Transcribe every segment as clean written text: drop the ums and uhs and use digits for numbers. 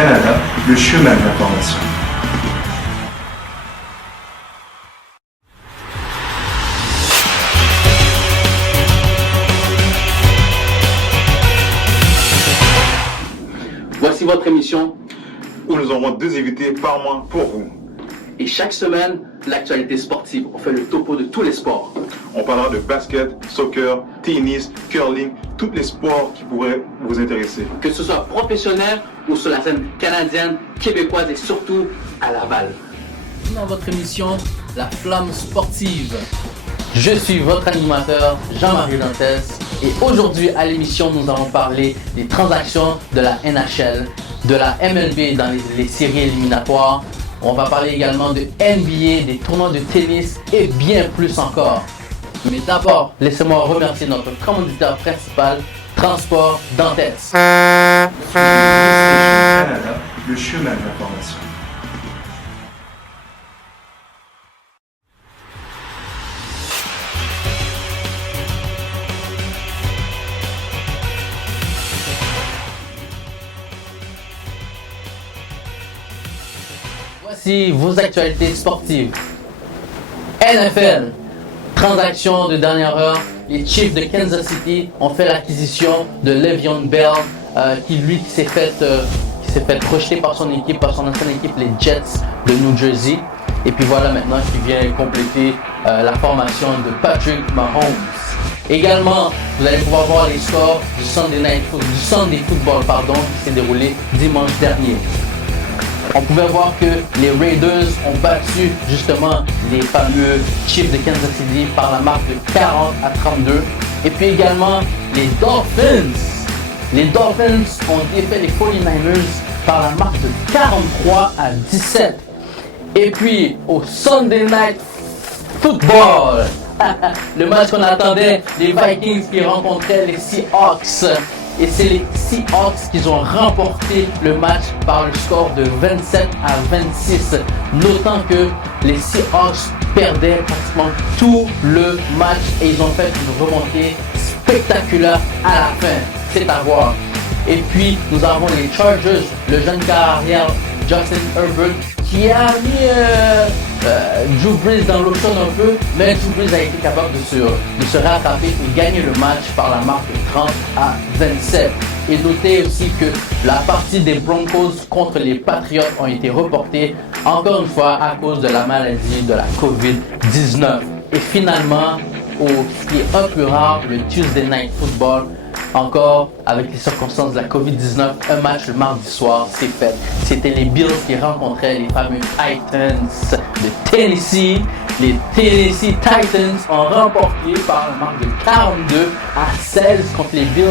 Canada, le chemin de l'information. Voici votre émission où nous aurons 2 invités par mois pour vous. et chaque semaine, l'actualité sportive. On fait le topo de tous les sports. On parlera de basket, soccer, tennis, curling, tous les sports qui pourraient vous intéresser. Que ce soit professionnel ou sur la scène canadienne, québécoise et surtout à Laval. Dans votre émission, La Flamme Sportive. Je suis votre animateur, Jean-Marie Dantes. Et aujourd'hui à l'émission, nous allons parler des transactions de la NHL, de la MLB dans les séries éliminatoires. On va parler également de NBA, des tournois de tennis et bien plus encore. Mais d'abord, laissez-moi remercier notre commanditaire principal, Transport Dantes. Canada, le chemin de l'information. Voici vos actualités sportives. NFL, transaction de dernière heure. Les Chiefs de Kansas City ont fait l'acquisition de Le'Veon Bell, qui s'est fait rejeter par son ancienne équipe, les Jets de New Jersey. Et puis voilà maintenant qu'il vient compléter la formation de Patrick Mahomes. Également, vous allez pouvoir voir les scores du Sunday Football qui s'est déroulé dimanche dernier. On pouvait voir que les Raiders ont battu justement les fameux Chiefs de Kansas City par la marque de 40-32. Et puis également les Dolphins. Les Dolphins ont défait les 49ers par la marque de 43-17. Et puis au Sunday Night Football, le match qu'on attendait, les Vikings qui rencontraient les Seahawks. Et c'est les Seahawks qui ont remporté le match par le score de 27-26. Notant que les Seahawks perdaient pratiquement tout le match et ils ont fait une remontée spectaculaire à la fin. C'est à voir. Et puis nous avons les Chargers, le jeune carrière Justin Herbert qui a mis Drew Brees dans l'eau chaude un peu, mais Drew Brees a été capable de se rattraper et gagner le match par la marque de 30-27. Et notez aussi que la partie des Broncos contre les Patriots ont été reportées encore une fois à cause de la maladie de la COVID-19. Et finalement, ce qui est un peu rare, le Tuesday Night Football, encore avec les circonstances de la COVID-19, un match le mardi soir, c'est fait. C'était les Bills qui rencontraient les fameux Titans de Tennessee. Les Tennessee Titans ont remporté par la marque de 42-16 contre les Bills.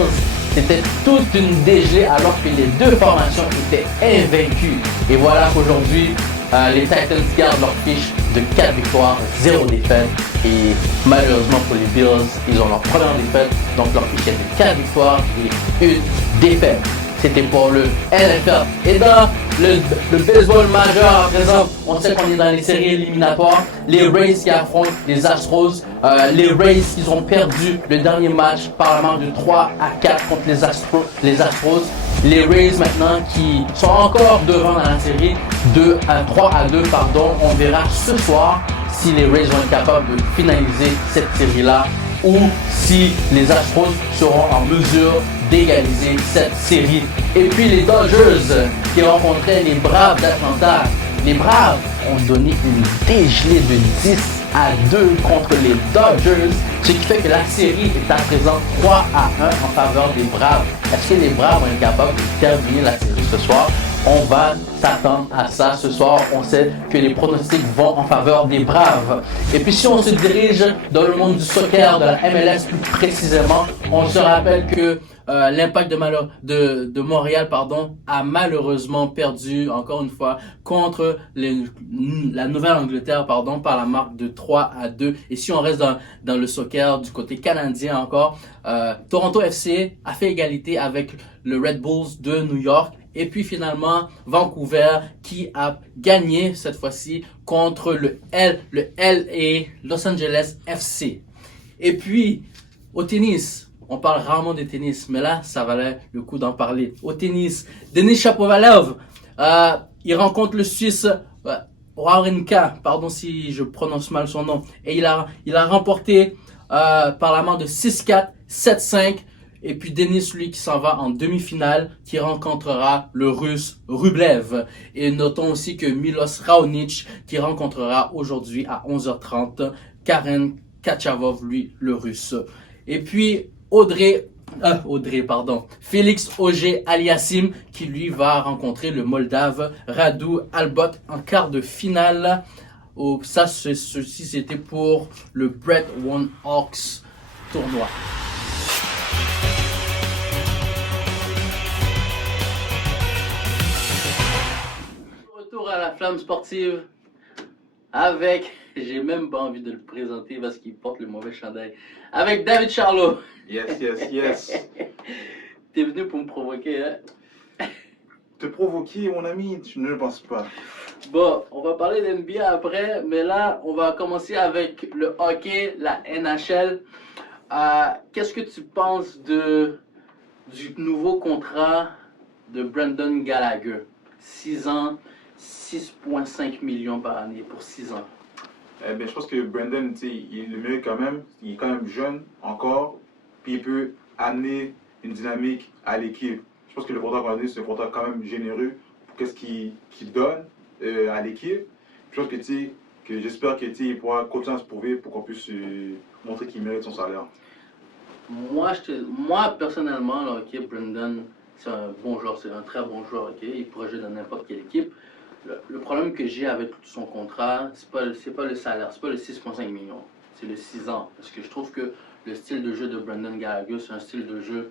C'était toute une dégelée alors que les deux formations étaient invaincues. Et voilà qu'aujourd'hui, les Titans gardent leur fiche de 4 victoires, 0 défaites. Et malheureusement pour les Bills, ils ont leur première défaite. Donc leur fiche est de 4 victoires et 1 défaite. C'était pour le NFL. Et dans le baseball majeur à présent, on sait qu'on est dans les séries éliminatoires. Les Rays qui affrontent les Astros. Les Rays qui ont perdu le dernier match par la marque de 3-4 contre les Astros. Les Rays maintenant qui sont encore devant dans la série 3-2 pardon. On verra ce soir si les Rays vont être capables de finaliser cette série-là ou si les Astros seront en mesure d'égaliser cette série. Et puis les Dodgers qui rencontraient les Braves d'Atlanta. Les Braves ont donné une dégelée de 10-2 contre les Dodgers, ce qui fait que la série est à présent 3-1 en faveur des Braves. Est-ce que les Braves vont être capables de terminer la série ce soir? On va s'attendre à ça ce soir. On sait que les pronostics vont en faveur des Braves. Et puis si on se dirige dans le monde du soccer, de la MLS plus précisément, on se rappelle que l'Impact de Montréal a malheureusement perdu encore une fois contre la Nouvelle-Angleterre par la marque de 3-2. Et si on reste dans le soccer du côté canadien encore, Toronto FC a fait égalité avec le Red Bulls de New York. Et puis finalement, Vancouver qui a gagné cette fois-ci contre le LA Los Angeles FC. Et puis, au tennis, on parle rarement de tennis, mais là, ça valait le coup d'en parler. Au tennis, Denis Shapovalov Il rencontre le Suisse Wawrinka, pardon si je prononce mal son nom, et il a remporté par la main de 6-4, 7-5. Et puis Denis, lui, qui s'en va en demi-finale, qui rencontrera le Russe Rublev. Et notons aussi que Milos Raonic, qui rencontrera aujourd'hui à 11h30 Karen Khachanov, lui, le Russe. Et puis Félix Auger-Aliassime, qui lui va rencontrer le Moldave Radu Albot en quart de finale. Ceci c'était pour le Brett One Hawks tournoi. Retour à la flamme sportive avec, j'ai même pas envie de le présenter parce qu'il porte le mauvais chandail, avec David Charlot. Yes. T'es venu pour me provoquer, hein? Te provoquer, mon ami, tu ne le penses pas. Bon, on va parler d'NBA après, mais là, on va commencer avec le hockey, la NHL. Qu'est-ce que tu penses du nouveau contrat de Brendan Gallagher? 6 ans, 6,5 millions par année pour 6 ans. Je pense que Brendan, il le mérite quand même. Il est quand même jeune encore. Puis il peut amener une dynamique à l'équipe. Je pense que le contrat qu'on a donné, c'est un contrat quand même généreux pour qu'est-ce qu'il donne à l'équipe. Je pense que j'espère qu'il pourra continuer à se prouver pour qu'on puisse montrer qu'il mérite son salaire. Moi personnellement, là, okay, Brendan, c'est un bon joueur, c'est un très bon joueur. Okay? Il pourrait jouer dans n'importe quelle équipe. Le problème que j'ai avec son contrat, c'est pas le salaire, c'est pas le 6,5 millions, c'est le 6 ans. Parce que je trouve que le style de jeu de Brendan Gallagher, c'est un style de jeu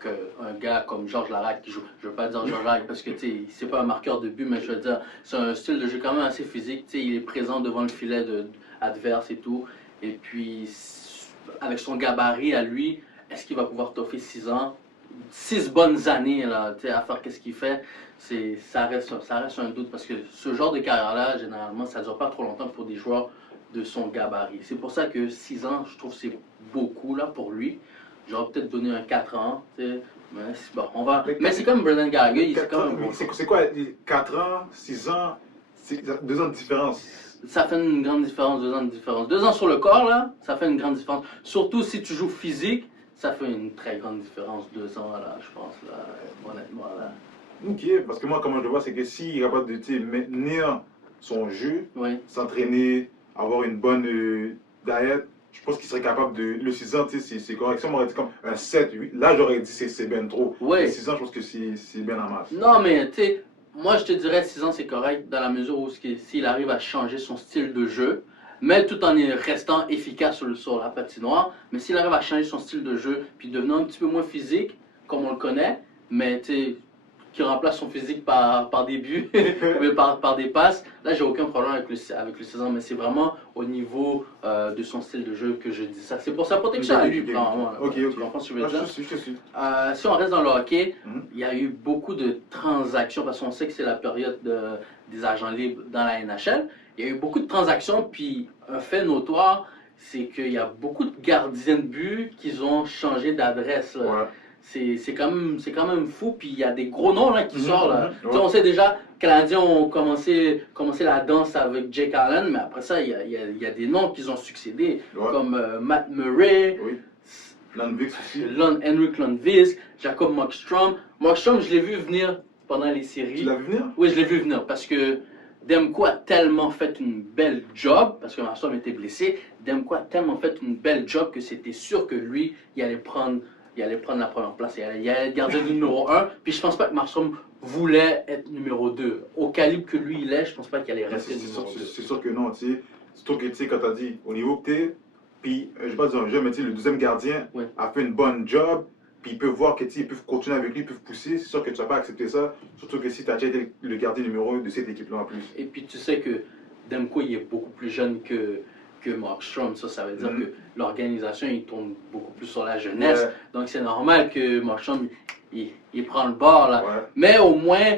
qu'un gars comme Georges Laraque qui joue. Je veux pas dire Georges Laraque parce que c'est pas un marqueur de but, mais je veux dire, c'est un style de jeu quand même assez physique. Il est présent devant le filet adverse et tout. Et puis, avec son gabarit à lui, est-ce qu'il va pouvoir t'offrir 6 ans? 6 bonnes années là, à faire qu'est-ce qu'il fait, ça reste un doute parce que ce genre de carrière-là, généralement, ça ne dure pas trop longtemps pour des joueurs de son gabarit. C'est pour ça que 6 ans, je trouve que c'est beaucoup là, pour lui. J'aurais peut-être donné un 4 ans, mais bon, mais c'est comme Brendan Gallagher, c'est quand même bon. C'est quoi, 4 ans, 6 ans, c'est 2 ans de différence? Ça fait une grande différence, 2 ans de différence. 2 ans sur le corps, là, ça fait une grande différence. Surtout si tu joues physique, ça fait une très grande différence, 2 ans, là, je pense, là, honnêtement, là. Ok, parce que moi, comment je le vois, c'est que s'il est capable de maintenir son jeu, Oui. s'entraîner, avoir une bonne diète, je pense qu'il serait capable de. Le 6 ans, c'est correct. Si on m'aurait dit comme un 7, 8, là, j'aurais dit c'est bien trop. Oui. Le 6 ans, je pense que c'est bien en masse. Non, mais tu sais, moi, je te dirais 6 ans, c'est correct dans la mesure où s'il arrive à changer son style de jeu, mais tout en restant efficace sur la patinoire. Mais s'il arrive à changer son style de jeu, puis devenant un petit peu moins physique, comme on le connaît, mais tu sais, qui remplace son physique par des buts, mais par des passes, là, j'ai aucun problème avec le 6 ans, mais c'est vraiment au niveau de son style de jeu que je dis ça. C'est pour sa protection à lui, vraiment. Tu comprends ce que je veux dire? Je te suis. Si on reste dans le hockey, il y a eu beaucoup de transactions, parce qu'on sait que c'est la période des agents libres dans la NHL. Il y a eu beaucoup de transactions, puis un fait notoire, c'est qu'il y a beaucoup de gardiens de but qui ont changé d'adresse. Ouais. C'est quand même fou, puis il y a des gros noms là, qui sortent. Là. Ouais. On sait déjà que les Canadiens ont commencé la danse avec Jake Allen, mais après ça, il y a des noms qui ont succédé, comme Matt Murray, Lundvik aussi. Henrik Lundqvist, Jacob Markstrom. Markstrom, je l'ai vu venir pendant les séries. Tu l'as vu venir? Oui, je l'ai vu venir parce que Demko a tellement fait une belle job, parce que Markstrom était blessé. Demko a tellement fait une belle job que c'était sûr que lui, il allait prendre la première place. Il allait être gardien numéro 1. Puis je pense pas que Markstrom voulait être numéro 2. Au calibre que lui il est, je pense pas qu'il allait rester numéro 2. C'est sûr que non, tu sais. Surtout que, tu sais, quand tu as dit, au niveau que tu es, puis, je ne vais pas dire un jeu, mais tu sais, le deuxième gardien a fait une bonne job, puis ils peuvent voir qu'ils peuvent continuer avec lui, ils peuvent pousser. C'est sûr que tu ne vas pas accepter ça, surtout que si tu as déjà été le gardien numéro 1 de cette équipe-là en plus. Et puis tu sais que Demko il est beaucoup plus jeune que Markstrom. Ça veut dire que l'organisation il tourne beaucoup plus sur la jeunesse. Ouais. Donc c'est normal que Markstrom il prend le bord là. Ouais. Mais au moins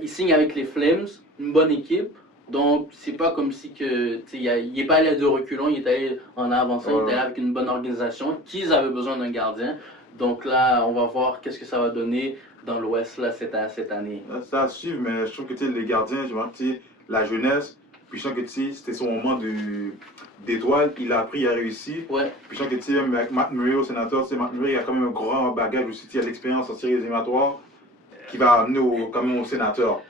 il signe avec les Flames, une bonne équipe. Donc c'est pas comme si que il est pas allé de reculons, il est allé en avançant, il est allé avec une bonne organisation qu'ils avaient besoin d'un gardien. Donc là on va voir qu'est-ce que ça va donner dans l'Ouest là, cette année. Ça à suivre, mais je trouve que tu sais, les gardiens, je vois, tu sais, la jeunesse, puis je sens que tu sais, c'était son moment d'étoile, il a appris, il a réussi. Ouais. Puis je sens que tu sais, même avec Matt Murray au sénateur, tu sais, Matt Murray il a quand même un grand bagage aussi, tu sais, il a l'expérience en séries éliminatoires qui va amener quand même au sénateur.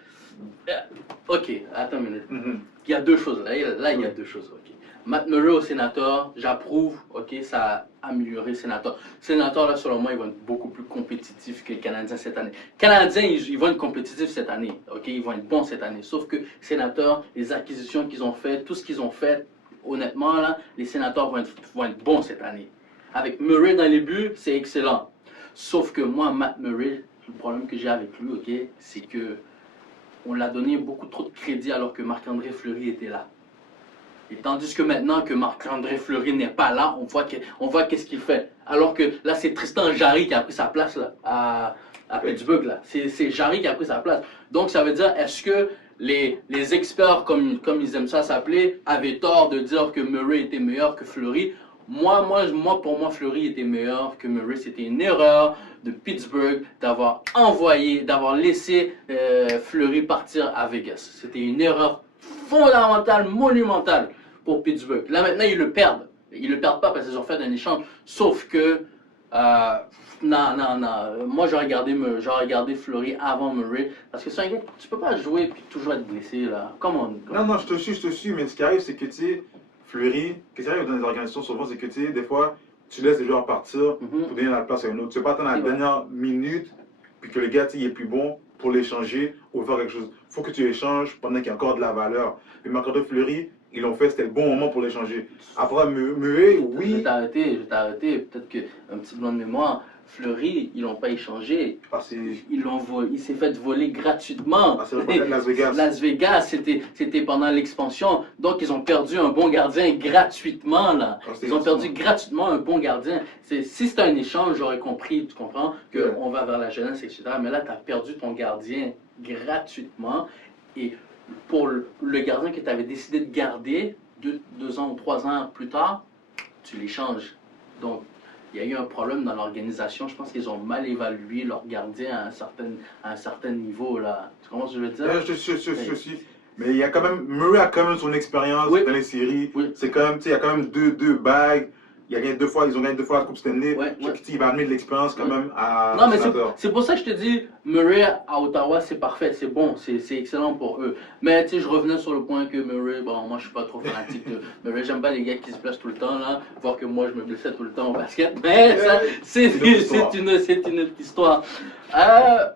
Ok, attends une minute. Mhm. Il y a deux choses. Là, il y a deux choses. Ok. Matt Murray au sénateur, j'approuve. Ok, ça a amélioré le sénateur. Sénateur, là, selon moi, ils vont être beaucoup plus compétitifs que les Canadiens cette année. Canadiens, ils vont être compétitifs cette année. Ok, ils vont être bons cette année. Sauf que sénateur, les acquisitions qu'ils ont faites, tout ce qu'ils ont fait, honnêtement, là, les sénateurs vont être bons cette année. Avec Murray dans les buts, c'est excellent. Sauf que moi, Matt Murray, le problème que j'ai avec lui, ok, c'est que on l'a donné beaucoup trop de crédit alors que Marc-André Fleury était là. Et tandis que maintenant que Marc-André Fleury n'est pas là, on voit qu'est-ce qu'il fait. Alors que là, c'est Tristan Jarry qui a pris sa place là, à Pittsburgh. Là. C'est Jarry qui a pris sa place. Donc ça veut dire, est-ce que les experts, comme ils aiment ça s'appeler, avaient tort de dire que Murray était meilleur que Fleury? Pour moi, Fleury était meilleur que Murray. C'était une erreur de Pittsburgh d'avoir laissé Fleury partir à Vegas. C'était une erreur fondamentale, monumentale pour Pittsburgh. Là, maintenant, ils le perdent. Ils le perdent pas parce qu'ils ont fait un échange. Sauf que, non. Moi, j'aurais gardé Fleury avant Murray. Parce que c'est un gars, tu peux pas jouer et toujours être blessé, là. Come on. Non, je te suis, mais ce qui arrive, c'est que tu sais, Fleury, qu'est-ce qui arrive dans les organisations souvent, c'est que tu sais, des fois, tu laisses les joueurs partir pour donner la place à un autre. Tu ne peux pas attendre la dernière minute, puis que le gars, il est plus bon pour l'échanger ou faire quelque chose. Il faut que tu échanges pendant qu'il y a encore de la valeur. Et Marc-André Fleury, ils l'ont fait, c'était le bon moment pour l'échanger. Après, Murray, oui. Je vais t'arrêter. Peut-être qu'un petit blanc de mémoire. Fleury, ils l'ont pas échangé. Il s'est fait voler gratuitement. C'est Las Vegas. Las Vegas, c'était pendant l'expansion. Donc, ils ont perdu un bon gardien gratuitement, là. Ils ont perdu gratuitement un bon gardien. Si c'était un échange, j'aurais compris, tu comprends, qu'on va vers la jeunesse, etc. Mais là, tu as perdu ton gardien gratuitement. Et pour le gardien que tu avais décidé de garder 2 ans ou 3 ans plus tard, tu l'échanges. Donc, il y a eu un problème dans l'organisation. Je pense qu'ils ont mal évalué leur gardien à un certain niveau, là. Tu comprends ce que je veux dire? Je suis. Mais il y a quand même, Murray a quand même son expérience dans les séries. Oui. C'est quand même, tu sais, il y a quand même deux bagues. Ils ont gagné 2 fois la Coupe Stanley. Il va amener de l'expérience quand même à. Non, mais c'est pour ça que je te dis, Murray à Ottawa, c'est parfait, c'est bon, c'est excellent pour eux. Mais tu sais, je revenais sur le point que Murray, bon, moi je suis pas trop fanatique de Murray, j'aime pas les gars qui se blessent tout le temps, là, voir que moi je me blessais tout le temps au basket. Mais ça, c'est une autre histoire.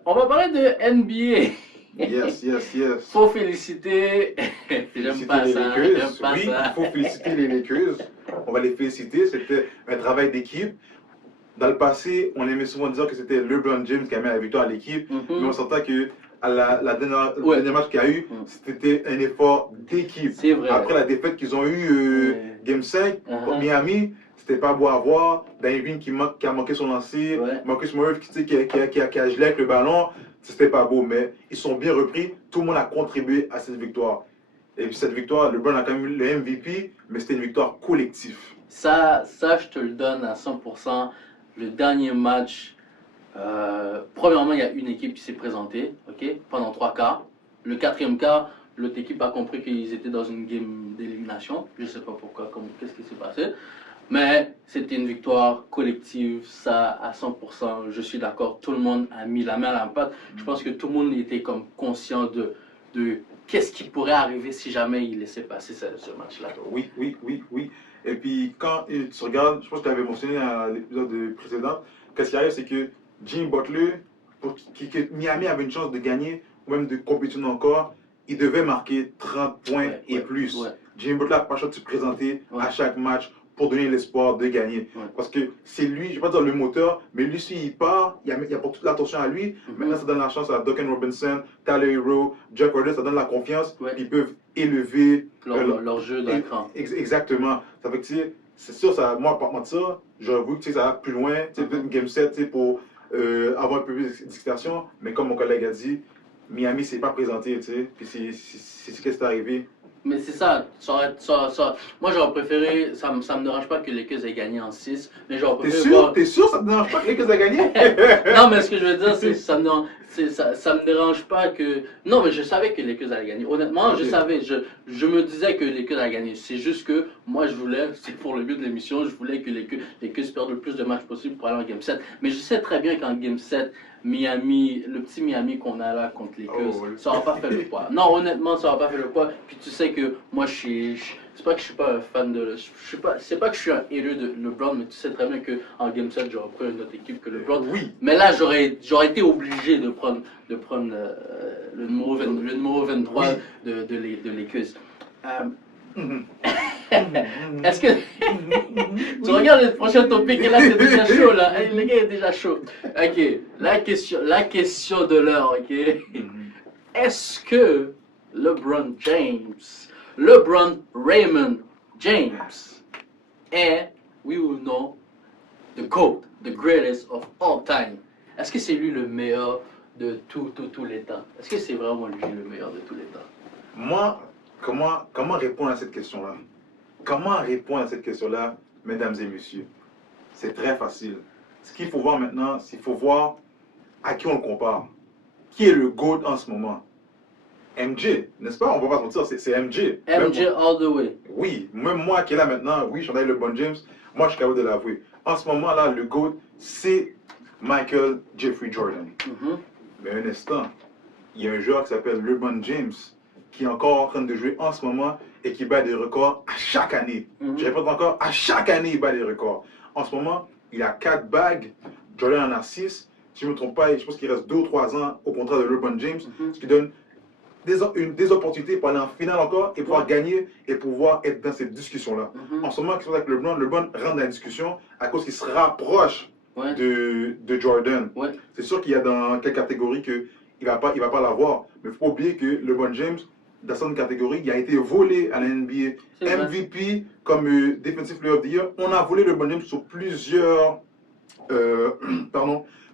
On va parler de NBA. Yes. Faut féliciter. J'aime pas ça. Oui, il faut féliciter les Lakers. On va les féliciter. C'était un travail d'équipe. Dans le passé, on aimait souvent dire que c'était LeBron James qui a mis la victoire à l'équipe. Mais on s'entend que le dernier match qu'il y a eu, c'était un effort d'équipe. C'est vrai. Après la défaite qu'ils ont eue Game 5 contre Miami, c'était pas beau à voir. Danny Green qui a manqué son lancer. Marcus Morris qui a gelé avec le ballon. C'était pas beau, mais ils sont bien repris. Tout le monde a contribué à cette victoire. Et puis cette victoire, LeBron a quand même eu le MVP, mais c'était une victoire collective. Ça, je te le donne à 100%. Le dernier match, premièrement, il y a une équipe qui s'est présentée, pendant 3 quarts. Le 4e quart, l'autre équipe a compris qu'ils étaient dans une game d'élimination. Je ne sais pas pourquoi, qu'est-ce qui s'est passé. Mais c'était une victoire collective, ça à 100%, je suis d'accord. Tout le monde a mis la main à la pâte. Je pense que tout le monde était comme conscient de qu'est-ce qui pourrait arriver si jamais il laissait passer ce match-là. Oui. Et puis quand tu regardes, je pense que tu avais mentionné à l'épisode précédent, qu'est-ce qui arrive, c'est que Jimmy Butler, que Miami avait une chance de gagner, ou même de compétitionner encore, il devait marquer 30 points et plus. Jimmy Butler n'a pas le choix de se présenter à chaque match pour donner l'espoir de gagner. Parce que c'est lui, je ne vais pas dire le moteur, mais lui, s'il part, il y a pour toute l'attention à lui. Maintenant, ça donne la chance à Duncan Robinson, Tyler Hero, Jack Gordon, ça donne la confiance. Ils peuvent élever leur jeu d'un cran. Exactement. Ça fait que, c'est sûr, ça, moi, par contre de ça, j'aurais voulu que ça va plus loin, peut-être une game set pour avoir un peu plus d'excitation. Mais comme mon collègue a dit, Miami ne s'est pas présenté, puis c'est ce qui est arrivé. Mais c'est ça, moi j'aurais préféré, ça me dérange pas que les Lakers aient gagné en 6, mais j'aurais T'es préféré sûr? voir... T'es sûr ça te dérange pas que les Lakers aient gagné? Non, mais ce que je veux dire, c'est que ça me dérange pas que... Non, mais je savais que les Lakers allaient gagner. Honnêtement, je Ok. savais, je me disais que les Lakers allaient gagner. C'est juste que moi je voulais, c'est pour le but de l'émission, je voulais que les Lakers perdent le plus de matchs possible pour aller en Game 7. Mais je sais très bien qu'en Game 7, Miami, le petit Miami qu'on a là contre les Lakers, Oh, oui. ça n'aura pas fait le poids. Non, honnêtement, ça n'aura pas fait le poids. Puis tu sais que moi, c'est pas que je suis pas un fan de... C'est pas que je suis un héros de LeBron, mais tu sais très bien qu'en Game 7, j'aurais pris une autre équipe que LeBron. Oui. Mais là, j'aurais été obligé de prendre le numéro 23 de Lakers. Mhm. Est-ce que... Tu regardes le prochain topic et là, c'est déjà chaud, là. Le gars est déjà chaud. Ok, la question de l'heure, ok. Mhm. Est-ce que LeBron Raymond James est, oui ou non, the GOAT, the greatest of all time? Est-ce que c'est lui le meilleur de tous les temps? Est-ce que c'est vraiment lui le meilleur de tous les temps? Moi, comment répondre à cette question-là? Comment répondre à cette question-là, mesdames et messieurs? C'est très facile. Ce qu'il faut voir maintenant, c'est qu'il faut voir à qui on le compare. Qui est le GOAT en ce moment? MJ, n'est-ce pas? On va pas se mentir, c'est MJ. MJ all the way. Oui, même moi qui est là maintenant, oui, j'en ai LeBron James, moi je suis capable de l'avouer. En ce moment-là, le GOAT, c'est Michael Jeffrey Jordan. Mhm. Mais un instant, il y a un joueur qui s'appelle LeBron James qui est encore en train de jouer en ce moment et qui bat des records à chaque année. Mhm. Je répète encore, à chaque année, il bat des records. En ce moment, il a 4 bagues, Jordan en a 6. Si je ne me trompe pas, je pense qu'il reste 2 ou 3 ans au contrat de LeBron James, Mhm. ce qui donne des opportunités pour aller en finale encore et pouvoir gagner et pouvoir être dans cette discussion-là. Mhm. En ce moment, c'est pour ça que LeBron rentre dans la discussion à cause qu'il se rapproche Ouais. de Jordan. Ouais. C'est sûr qu'il y a dans quelle catégorie qu'il ne va pas l'avoir. Mais il ne faut pas oublier que LeBron James, dans certaines catégories, il a été volé à la NBA. C'est vrai. MVP comme Defensive Player of the Year. On a volé LeBron James sur plusieurs...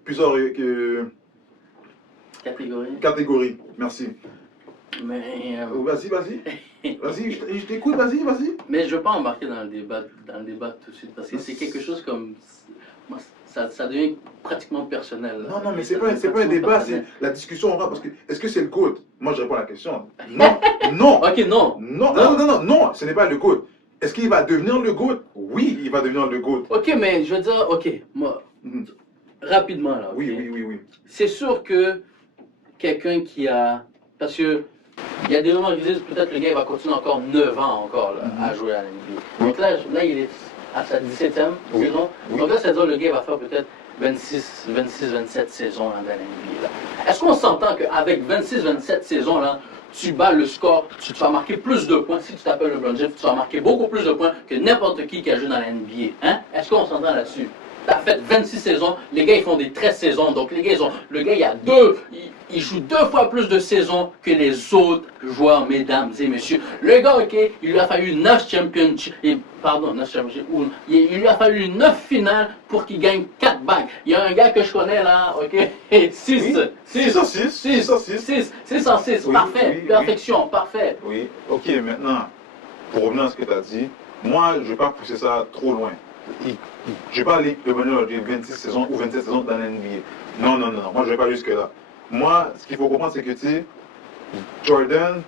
plusieurs Catégorie. catégories. Merci. Mais, Vas-y. Vas-y, je t'écoute, vas-y. mais je ne veux pas embarquer dans le débat tout de suite parce que c'est quelque chose comme... moi, ça devient pratiquement personnel. là. Non, mais Ça c'est pas un devient débat, c'est personnel. la discussion aura. Parce que, est-ce que c'est le GOAT? Moi, je réponds à la question. Non. Ok, non. Non, ce n'est pas le GOAT. Est-ce qu'il va devenir le GOAT? Oui, il va devenir le GOAT. Ok, mais je veux dire, ok, moi, Mhm. rapidement là. ok? Oui. C'est sûr que quelqu'un qui a... Parce que il y a des moments qui disent peut-être le gars il va continuer encore 9 ans encore là, à jouer à la NBA. Donc là, il est à sa 17e Oui. saison. Oui. Donc là, c'est-à-dire le gars va faire peut-être 26-27 saisons là, dans la NBA. Là. Est-ce qu'on s'entend qu'avec 26-27 saisons là, tu bats le score, tu vas marquer plus de points, si tu t'appelles LeBron James, tu vas marquer beaucoup plus de points que n'importe qui a joué dans la NBA. Hein? Est-ce qu'on s'entend là-dessus? T'as fait 26 saisons, les gars ils font des 13 saisons, donc les gars le gars il joue 2 fois plus de saisons que les autres joueurs, mesdames et messieurs. Le gars, ok, il lui a fallu 9 championships, il lui a fallu 9 finales pour qu'il gagne 4 bagues. Il y a un gars que je connais là, ok, 6 6 en 6. Oui, parfait, oui, perfection, parfait. Oui, ok, maintenant, pour revenir à ce que tu as dit, moi, je ne vais pas pousser ça trop loin. Je ne vais pas aller devenir 26 saisons ou 27 saisons dans la NBA. Non, moi, je ne vais pas jusque-là. Moi, ce qu'il faut comprendre, c'est que, tu sais, Jordan,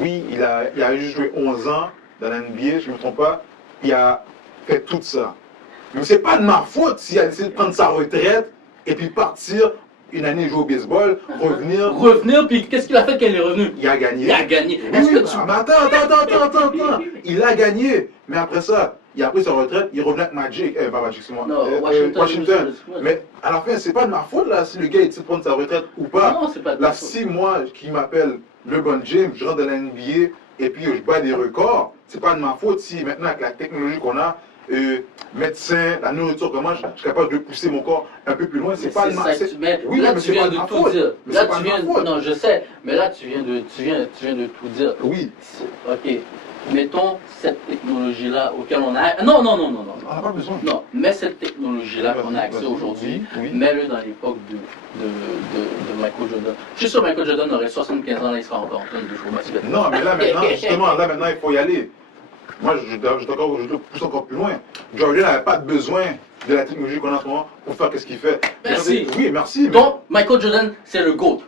oui, il a juste joué 11 ans dans la NBA, je ne me trompe pas, il a fait tout ça. Mais ce n'est pas de ma faute s'il a décidé de prendre sa retraite et puis partir une année jouer au baseball, Revenir, puis qu'est-ce qu'il a fait quand il est revenu? Il a gagné. Il a gagné. Oui, Est-ce que mais attends. Il a gagné. Mais après ça, il a pris sa retraite, il revenait avec Magic. Pas Magic, c'est moi. Non, Washington. Mais à la fin, c'est pas de ma faute là, si le gars décide de prendre sa retraite ou pas. Non, c'est pas de Là, ma faute. si moi, qui m'appelle LeBron James, je rentre dans la NBA et puis je bats des records, c'est pas de ma faute si maintenant avec la technologie qu'on a, médecin, la nourriture, comment je suis capable de pousser mon corps un peu plus loin. Mais C'est pas c'est le ça mal. que mais Oui, là mais tu c'est viens pas de ma tout faute. dire. Mais Là c'est pas tu ma viens, faute. non je sais, mais là tu viens de tout dire. Oui. Ok, mettons cette technologie-là auquel on a. Non, non, non, non, non. On n'a pas besoin. Non, mais cette technologie-là qu'on a accès Vas-y, aujourd'hui, oui. mets-le dans l'époque de Michael Jordan. Je suis sûr que Michael Jordan aurait 75 ans, là, il sera encore en train de jouer au basket. Non, mais là maintenant, justement, là maintenant, il faut y aller. Moi, je te pousse encore plus loin. Jordan n'avait pas besoin de la technologie qu'on a en ce moment pour faire ce qu'il fait. Merci. Oui, merci. mais- Donc, Michael Jordan, c'est le GOAT.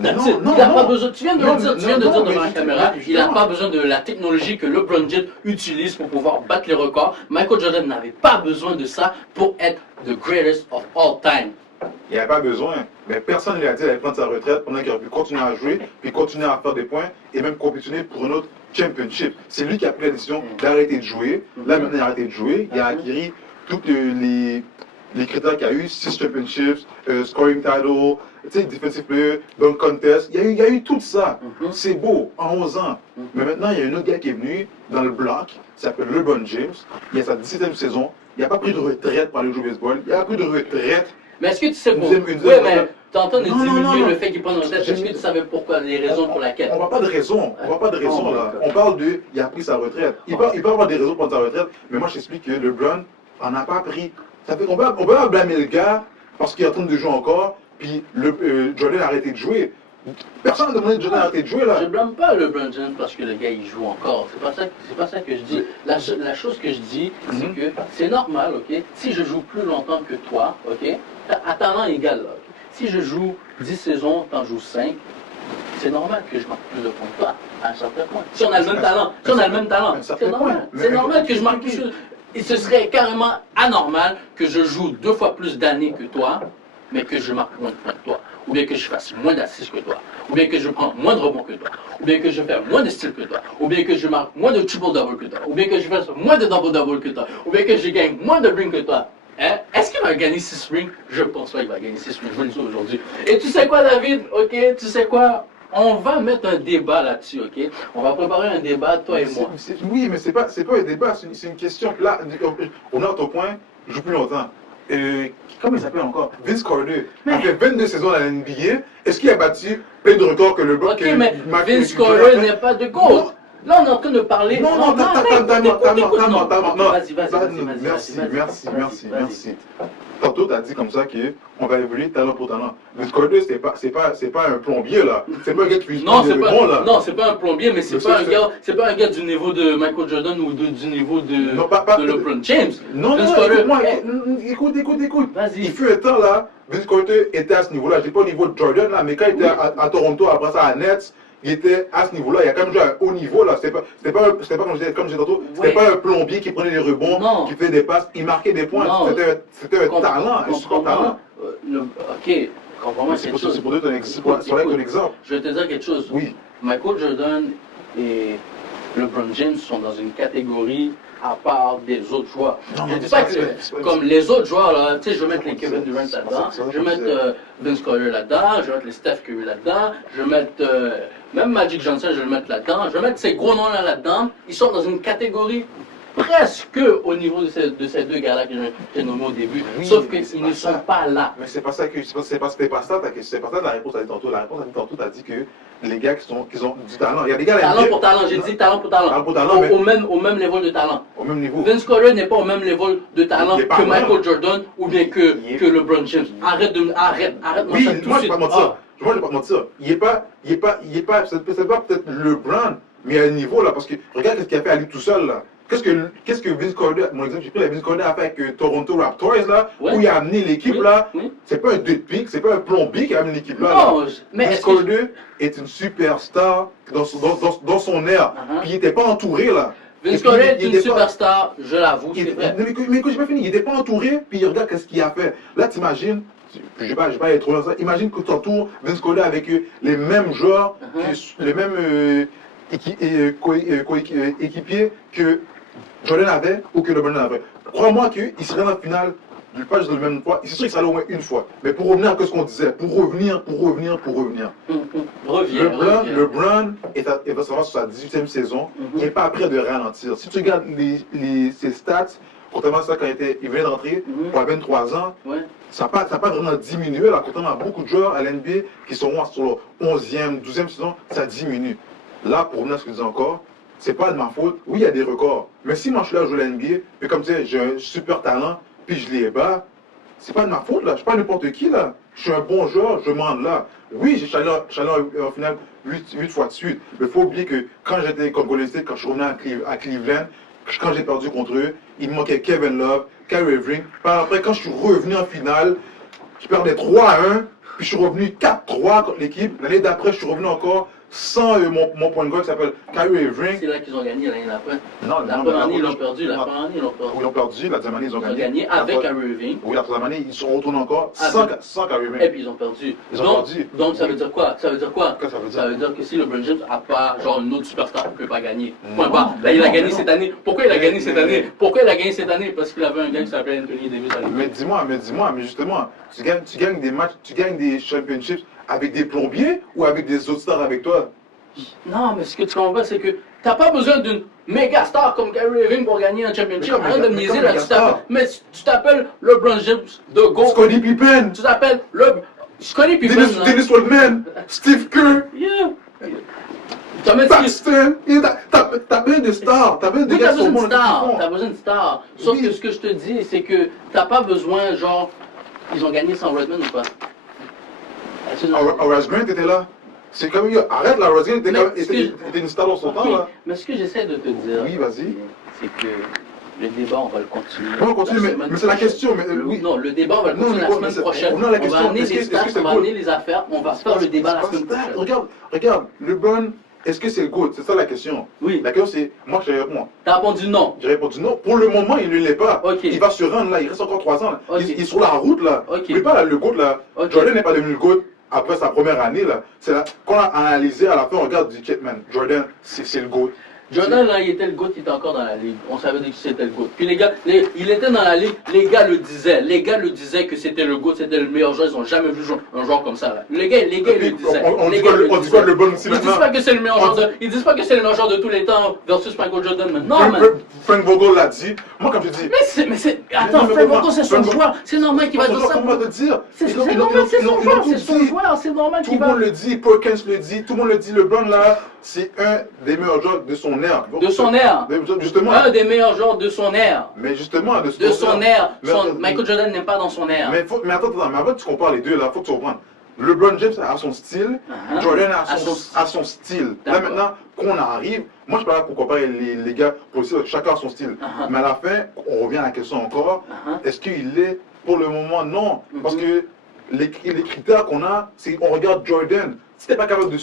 Non, That's it. non, Il n'a non. pas besoin, tu viens de Non, le dire, non, tu viens de non, dire mais devant la justement, caméra, il n'a justement. pas besoin de la technologie que LeBron James utilise pour pouvoir battre les records. Michael Jordan n'avait pas besoin de ça pour être the greatest of all time. Il n'y avait pas besoin. Mais personne ne lui a dit d'aller prendre sa retraite pendant qu'il aurait pu continuer à jouer, puis continuer à faire des points et même compétitionner pour une autre championship. C'est lui qui a pris la décision d'arrêter de jouer. Là, maintenant, il a arrêté de jouer. Il a acquis tous les critères qu'il y a eu, 6 championships, scoring title, defensive player, dunk contest. Il y a eu tout ça. C'est beau, en 11 ans. Mais maintenant, il y a un autre gars qui est venu dans le bloc, qui s'appelle LeBron James. Il a sa 17e saison. Il n'a pas pris de retraite pour aller jouer au baseball. Il n'a pas pris de retraite. Mais est-ce que tu sais Une pourquoi? deuxième- Oui, mais tu es en train de Non, non, diminuer non, le non. fait qu'il prenne une retraite. Est-ce que tu savais pourquoi, les raisons pour lesquelles? On ne voit pas de raison. On voit pas de raison Oh, là. my God. On parle de, il a pris sa retraite. Il peut avoir des raisons pour prendre sa retraite, mais moi je t'explique que LeBron en a pas pris. Ça fait qu'on peut pas blâmer le gars parce qu'il est en train de jouer encore, puis Jordan a arrêté de jouer. Personne n'a demandé de Jordan d'arrêter de jouer là. Je blâme pas LeBron James parce que le gars il joue encore. C'est pas ça que je dis. La chose que je dis, c'est que c'est normal, ok. Si je joue plus longtemps que toi, ok, à talent égal là. Ok? Si je joue 10 saisons, t'en joues 5, c'est normal que je marque plus de points que toi, à un certain point. Si on a le même talent, c'est normal. C'est normal que je marque plus. Et ce serait carrément anormal que je joue 2 fois plus d'années que toi, mais que je marque moins de points que toi. Ou bien que je fasse moins d'assists que toi. Ou bien que je prends moins de rebonds que toi. Ou bien que je fais moins de styles que toi. Ou bien que je marque moins de triple-double que toi. Ou bien que je fasse moins de double-double que toi. Ou bien que je gagne moins de rings que toi. Hein? Est-ce qu'il va gagner 6 rings? Je pense pas qu'il va gagner 6 rings. Je vous le dis aujourd'hui. Et tu sais quoi, David? Ok, tu sais quoi? On va mettre un débat là-dessus, ok? On va préparer un débat, toi et moi. Oui, mais c'est pas un débat, c'est une question. Là, on a ton point, je joue plus longtemps. Comment il s'appelle encore? Vince Carter a fait 22 saisons à la NBA. Est-ce qu'il a battu plein de records que le bloc? Ok, mais Vince Carter n'est pas de GOAT. Là, on est en train de parler. Non, non, arrête, Vas-y. Merci. Tantôt, tu as dit comme ça qu'on va évoluer talent pour talent. Vince Carter, c'est pas un plombier, là. C'est pas un gars qui fait Non, des rebonds, là. c'est pas un plombier, mais c'est pas un gars du niveau de Michael Jordan ou du niveau de LeBron James. Non, Vince non, Carter, écoute-moi, hey. écoute. Vas-y. Il fut un temps, là, Vince Carter était à ce niveau-là. Je dis pas au niveau de Jordan, là, mais quand il était à Toronto, après ça à Nets, il était à ce niveau-là. Il a quand même joué à un haut niveau, là. C'était pas comme je disais tantôt, c'était pas un plombier qui prenait les rebonds, qui faisait des passes, il marquait des points. C'était un talent, un super talent. Ok, comprends-moi quelque chose. C'est pour donner ton exemple. Je vais te dire quelque chose. Oui. Michael Jordan et LeBron James sont dans une catégorie à part des autres joueurs. Je ne dis pas que comme les autres joueurs, là, tu sais, je vais mettre les Kevin Durant là-dedans, je vais mettre Vince Carter là-dedans, je vais mettre les Steph Curry là-dedans, je vais mettre même Magic Johnson, je vais le mettre là-dedans, je vais mettre ces gros noms là-dedans. Ils sont dans une catégorie presque au niveau de ces deux gars-là que j'ai nommés au début, sauf qu'ils ne sont pas là. Mais c'est pas ça que c'était pas ça la réponse à dit tantôt. La réponse à dit tantôt, t'as dit que les gars qui ont du talent, il y a des gars talent pour talent, j'ai dit talent pour talent. Talent pour talent, mais au même niveau de talent. au même niveau. Vince Carter n'est pas au même niveau de talent Il est pas que vrai. Michael Jordan ou bien que LeBron James. Arrête Oui, ça tout moi de je vais suite. pas mentir. Moi je vais pas mentir. Il est pas, c'est pas peut-être LeBron, mais à un niveau là, parce que regarde ce qu'il a fait à lui tout seul là. Qu'est-ce que Vince Carter, mon exemple, j'ai pris la Vince Carter a fait avec Toronto Raptors là, où il a amené l'équipe là. Oui. C'est pas un deux de pique, c'est pas un plombier qui a amené l'équipe là. Non, mais Vince est-ce que Carter est une superstar dans son ère. Puis il était pas entouré là. Vince Carter est une superstar, je l'avoue, c'est vrai. Mais écoute, j'ai pas fini. Il n'était pas entouré, puis regarde qu'est-ce qu'il a fait. Là, t'imagines, je vais pas aller trop loin ça. Imagine que tu entoures Vince Carter avec les mêmes joueurs, les mêmes équipiers que Jordan avait ou que LeBron avait. Crois-moi qu'il serait dans la finale, pas juste la même fois, c'est sûr qu'il serait allé au moins une fois. Mais pour revenir à ce qu'on disait, pour revenir. LeBron va savoir sur sa 18e saison, il n'est pas prêt de ralentir. Si tu regardes ses stats, Contrairement à ça, quand il venait de rentrer, pour 23 ans, Ouais. ça n'a pas vraiment diminué. Là, contrairement à beaucoup de joueurs à l'NBA qui sont sur leur 11e, 12e saison, ça diminue. Là, pour revenir à ce que je disais encore, c'est pas de ma faute. Oui, il y a des records. Mais si moi je suis là à jouer à l'NBA, et comme tu sais, j'ai un super talent, puis je les bats, c'est pas de ma faute là. Je suis pas n'importe qui là. Je suis un bon joueur, je m'en là. Oui, j'ai chalé en finale 8 fois de suite. Mais il faut oublier que quand j'étais comme Golden State, quand je revenais à Cleveland, quand j'ai perdu contre eux, il me manquait Kevin Love, Kyrie Irving. Par après, quand je suis revenu en finale, je perdais 3-1, puis je suis revenu 4-3 contre l'équipe. L'année d'après, je suis revenu encore sans mon point de goal qui s'appelle Kyrie Irving. C'est là qu'ils ont gagné l'année d'après. Non, La première année, ils l'ont perdu. La première année, ils l'ont perdu. Ils ont perdu, la deuxième année, ils ont Ils ont gagné. gagné avec Kyrie Irving. Oui, la troisième année, ils sont retournés encore Avec. sans Kyrie Irving. Et puis ils ont perdu. Ils ont perdu. Donc ça veut dire quoi? Ça veut dire quoi? Qu'est-ce que ça veut dire? Ça veut dire que si LeBron James n'a pas genre une autre superstar, il ne peut pas gagner. Non, Point barre. Là, il a non, gagné non. cette année. Pourquoi il a gagné Mais- cette année? Pourquoi il a gagné cette année? Parce qu'il avait un gars qui s'appelait Anthony Davis à l'époque. Mais justement, tu gagnes des matchs, tu gagnes des championships avec des plombiers ou avec des autres stars avec toi? Non, mais ce que tu comprends, c'est que t'as pas besoin d'une méga star comme Kyrie Irving pour gagner un championship. Mais comme Arrête de me méga- niaiser mais là. comme Tu méga t'appelles, mais tu t'appelles LeBron James de Go. Scottie Pippen, Tu t'appelles le. Je connais Pippen. là. Dennis Rodman, Steve Kerr, Yeah. T'as même dit. Paxton. T'as besoin de stars, t'as besoin de Oui, gars t'as qui sont besoin de bons dans stars, ce qu'ils t'as font. besoin de stars. Sauf Oui. que ce que je te dis, c'est que t'as pas besoin, genre, ils ont gagné sans Rodman ou pas? Est-ce que- Horace Grant était là. C'est comme, arrête là, Horace Grant était, Mais comme- ce était que- une star dans son Ok, temps là. mais ce que j'essaie de te dire, Oui, vas-y. c'est que le débat, on va le continuer. On va continuer, La mais semaine c'est la prochaine. question. Mais, oui. Non, le débat, on va le Non, continuer mais la bon, mais semaine c'est- prochaine. on a la question, va amener est-ce les que- stats, est-ce que c'est on va cool? amener les affaires, on va faire le débat la C'est pas semaine star. prochaine. Regarde, LeBron, est-ce que c'est le GOAT? C'est ça la question. Oui, La question c'est, moi je réponds. t'as répondu non. J'ai répondu non. Pour le moment, il ne l'est pas. Ok. Il va se rendre là, il reste encore 3 ans. Là. Ok. Il est sur la route là. Ok. Il n'est pas là, le GOAT là. Ok. Jordan n'est pas devenu le GOAT après sa première année là. C'est là qu'on a analysé à la fin, on regarde du Kitman. Jordan, c'est le GOAT. Jordan, là, il était le GOAT, il était encore dans la ligue. On savait que c'était le GOAT. Puis les gars, il était dans la ligue, les gars le disaient. Les gars le disaient que c'était le GOAT, c'était le meilleur joueur. Ils n'ont jamais vu un joueur comme ça. Là. Les gars, ils le disaient. On Les dit gars quoi, le on dit quoi disaient. le bon aussi Ils disent maintenant? pas que c'est le meilleur On joueur dit- ils disent pas que c'est le meilleur joueur de tous les temps versus Michael Jordan. Mais non, man. Frank Vogel l'a dit. Moi, comme je dis, Mais c'est. Attends, Frank Vogel, c'est son joueur. C'est normal qu'il va dire ça. comment te dire? C'est Ils ont- normal, c'est ils son ont joueur. tout C'est son dit. joueur. C'est normal Tout qu'il le va. monde le dit, Perkins le dit, tout le monde le dit, LeBron là, c'est un des meilleurs joueurs de son ère. De son ère. Justement. Un des meilleurs joueurs de son ère. Mais justement, De son ère. Mais- Michael Jordan n'est pas dans son ère. Mais attends, mais avant que tu compares les deux là, faut que tu comprennes. LeBron James a son style, Uh-huh. Jordan À a son style. Là D'accord. maintenant qu'on arrive, moi je suis pas là pour comparer les gars, pour dire que chacun a son style. Uh-huh. Mais à la fin, on revient à la question encore, Uh-huh. est-ce qu'il est pour le moment? Non. Parce Mhm. que les critères qu'on a, c'est qu'on regarde Jordan. Si t'es pas capable de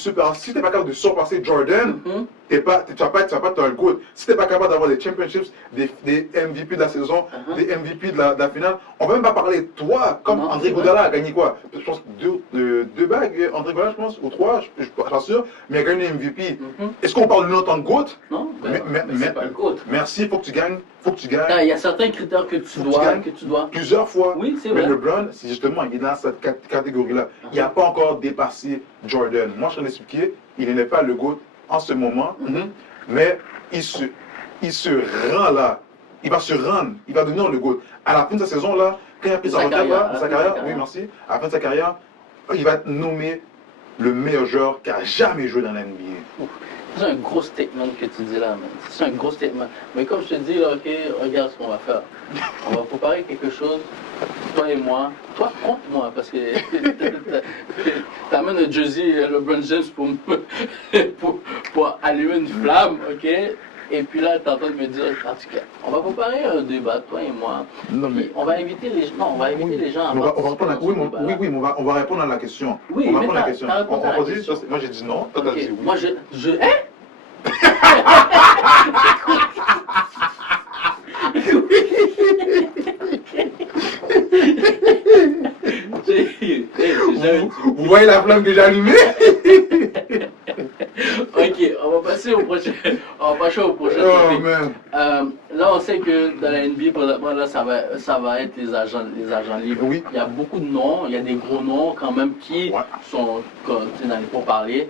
surpasser Jordan, Mhm. tu vas pas être un GOAT. Si t'es pas capable d'avoir des championships, des MVP de la saison, Uh-huh. des MVP de la finale, on va même pas parler de toi, comme Non, André c'est Godala a gagné quoi? Je pense deux bagues, André Godala, je pense, ou 3, je suis pas sûr, mais il a gagné MVP. Mhm. Est-ce qu'on parle de lui en tant que GOAT? Non, Mais- c'est pas le GOAT. Merci, faut que tu gagnes, Il y a certains critères que tu Faut que tu dois. plusieurs fois. Oui, c'est Mais vrai. LeBron, c'est justement, il est dans cette catégorie-là. Il n'a pas encore dépassé Jordan. Moi, je t'en ai expliqué, il n'est pas le GOAT en ce moment, mais il se rend là. Il va se rendre, il va devenir le GOAT. À la fin de sa saison, là, quand il a pris Sa sa retraite, carrière, là, à la sa fin de sa carrière, carrière. oui, merci, à la fin de sa carrière, il va être nommé le meilleur joueur qui a jamais joué dans la NBA. C'est un gros statement que tu dis là, man. C'est un gros statement. Mais comme je te dis, là, ok, regarde ce qu'on va faire. On va préparer quelque chose, toi et moi. Toi contre moi, parce que t'amènes un jersey LeBron James pour allumer une flamme, ok? Et puis là, t'es en train de me dire, en tout cas, on va préparer un débat, toi et moi. Non, Puis on va inviter les gens, on va inviter les gens à On va participer répondre à, dans ce oui, débat-là. mais on va répondre à la question. Oui, on va mais répondre à la t'as- question. t'as répondu à la On dit, question. moi j'ai dit non, toi t'as Ok, dit oui. moi hein? J'ai jamais dit. Vous voyez la flamme que j'ai allumée? Ok, on va passer au prochain. On va passer au prochain Oh topic. man. Là, on sait que dans la NBA, présentement, là, ça va être les agents libres. Oui. Il y a beaucoup de noms, il y a des gros noms quand même qui Ouais. sont comme, tu sais, dans les pourparlers.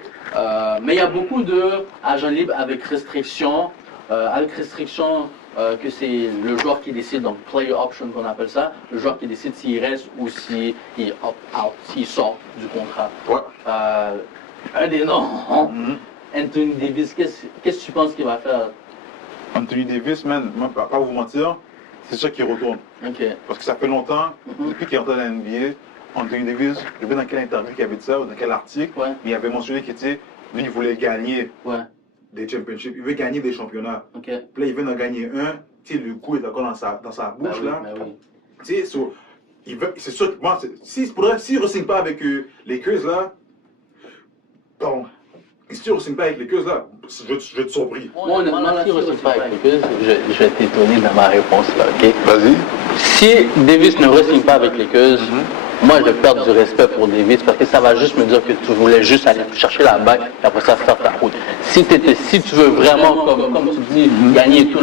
Mais il y a beaucoup d'agents libres avec restriction que c'est le joueur qui décide, donc player option qu'on appelle ça, le joueur qui décide s'il reste ou s'il opt-out, s'il sort du contrat. Ouais. Un des noms, Anthony Davis, qu'est-ce que tu penses qu'il va faire? Anthony Davis, man, moi, pas vous mentir, c'est sûr qu'il retourne. Ok. Parce que ça fait longtemps, depuis qu'il est entré dans la NBA, Anthony Davis, je ne sais pas dans quelle interview il avait dit ça ou dans quel article, mais il avait mentionné qu'il était, lui, il voulait gagner des championships, il veut gagner des championnats. Ok. Puis là, il veut en gagner un, tu sais, le goût est encore dans sa bouche, là. Tu sais, c'est sûr que moi, s'il ne re-signe pas avec les Lakers, là, pardon, si tu ne re-signes pas avec les Lakers, là, je vais te surpris. Moi, honnêtement, s'il ne re-signe pas avec les Lakers, je vais t'étonner dans ma réponse, là, ok? Vas-y. Si Davis ne re-signe pas avec les Lakers, moi, je vais perdre du respect pour Davis parce que ça va juste me dire que tu voulais juste aller chercher la bague et après ça faire ta route. Si tu veux vraiment, comme tu dis, gagner tout,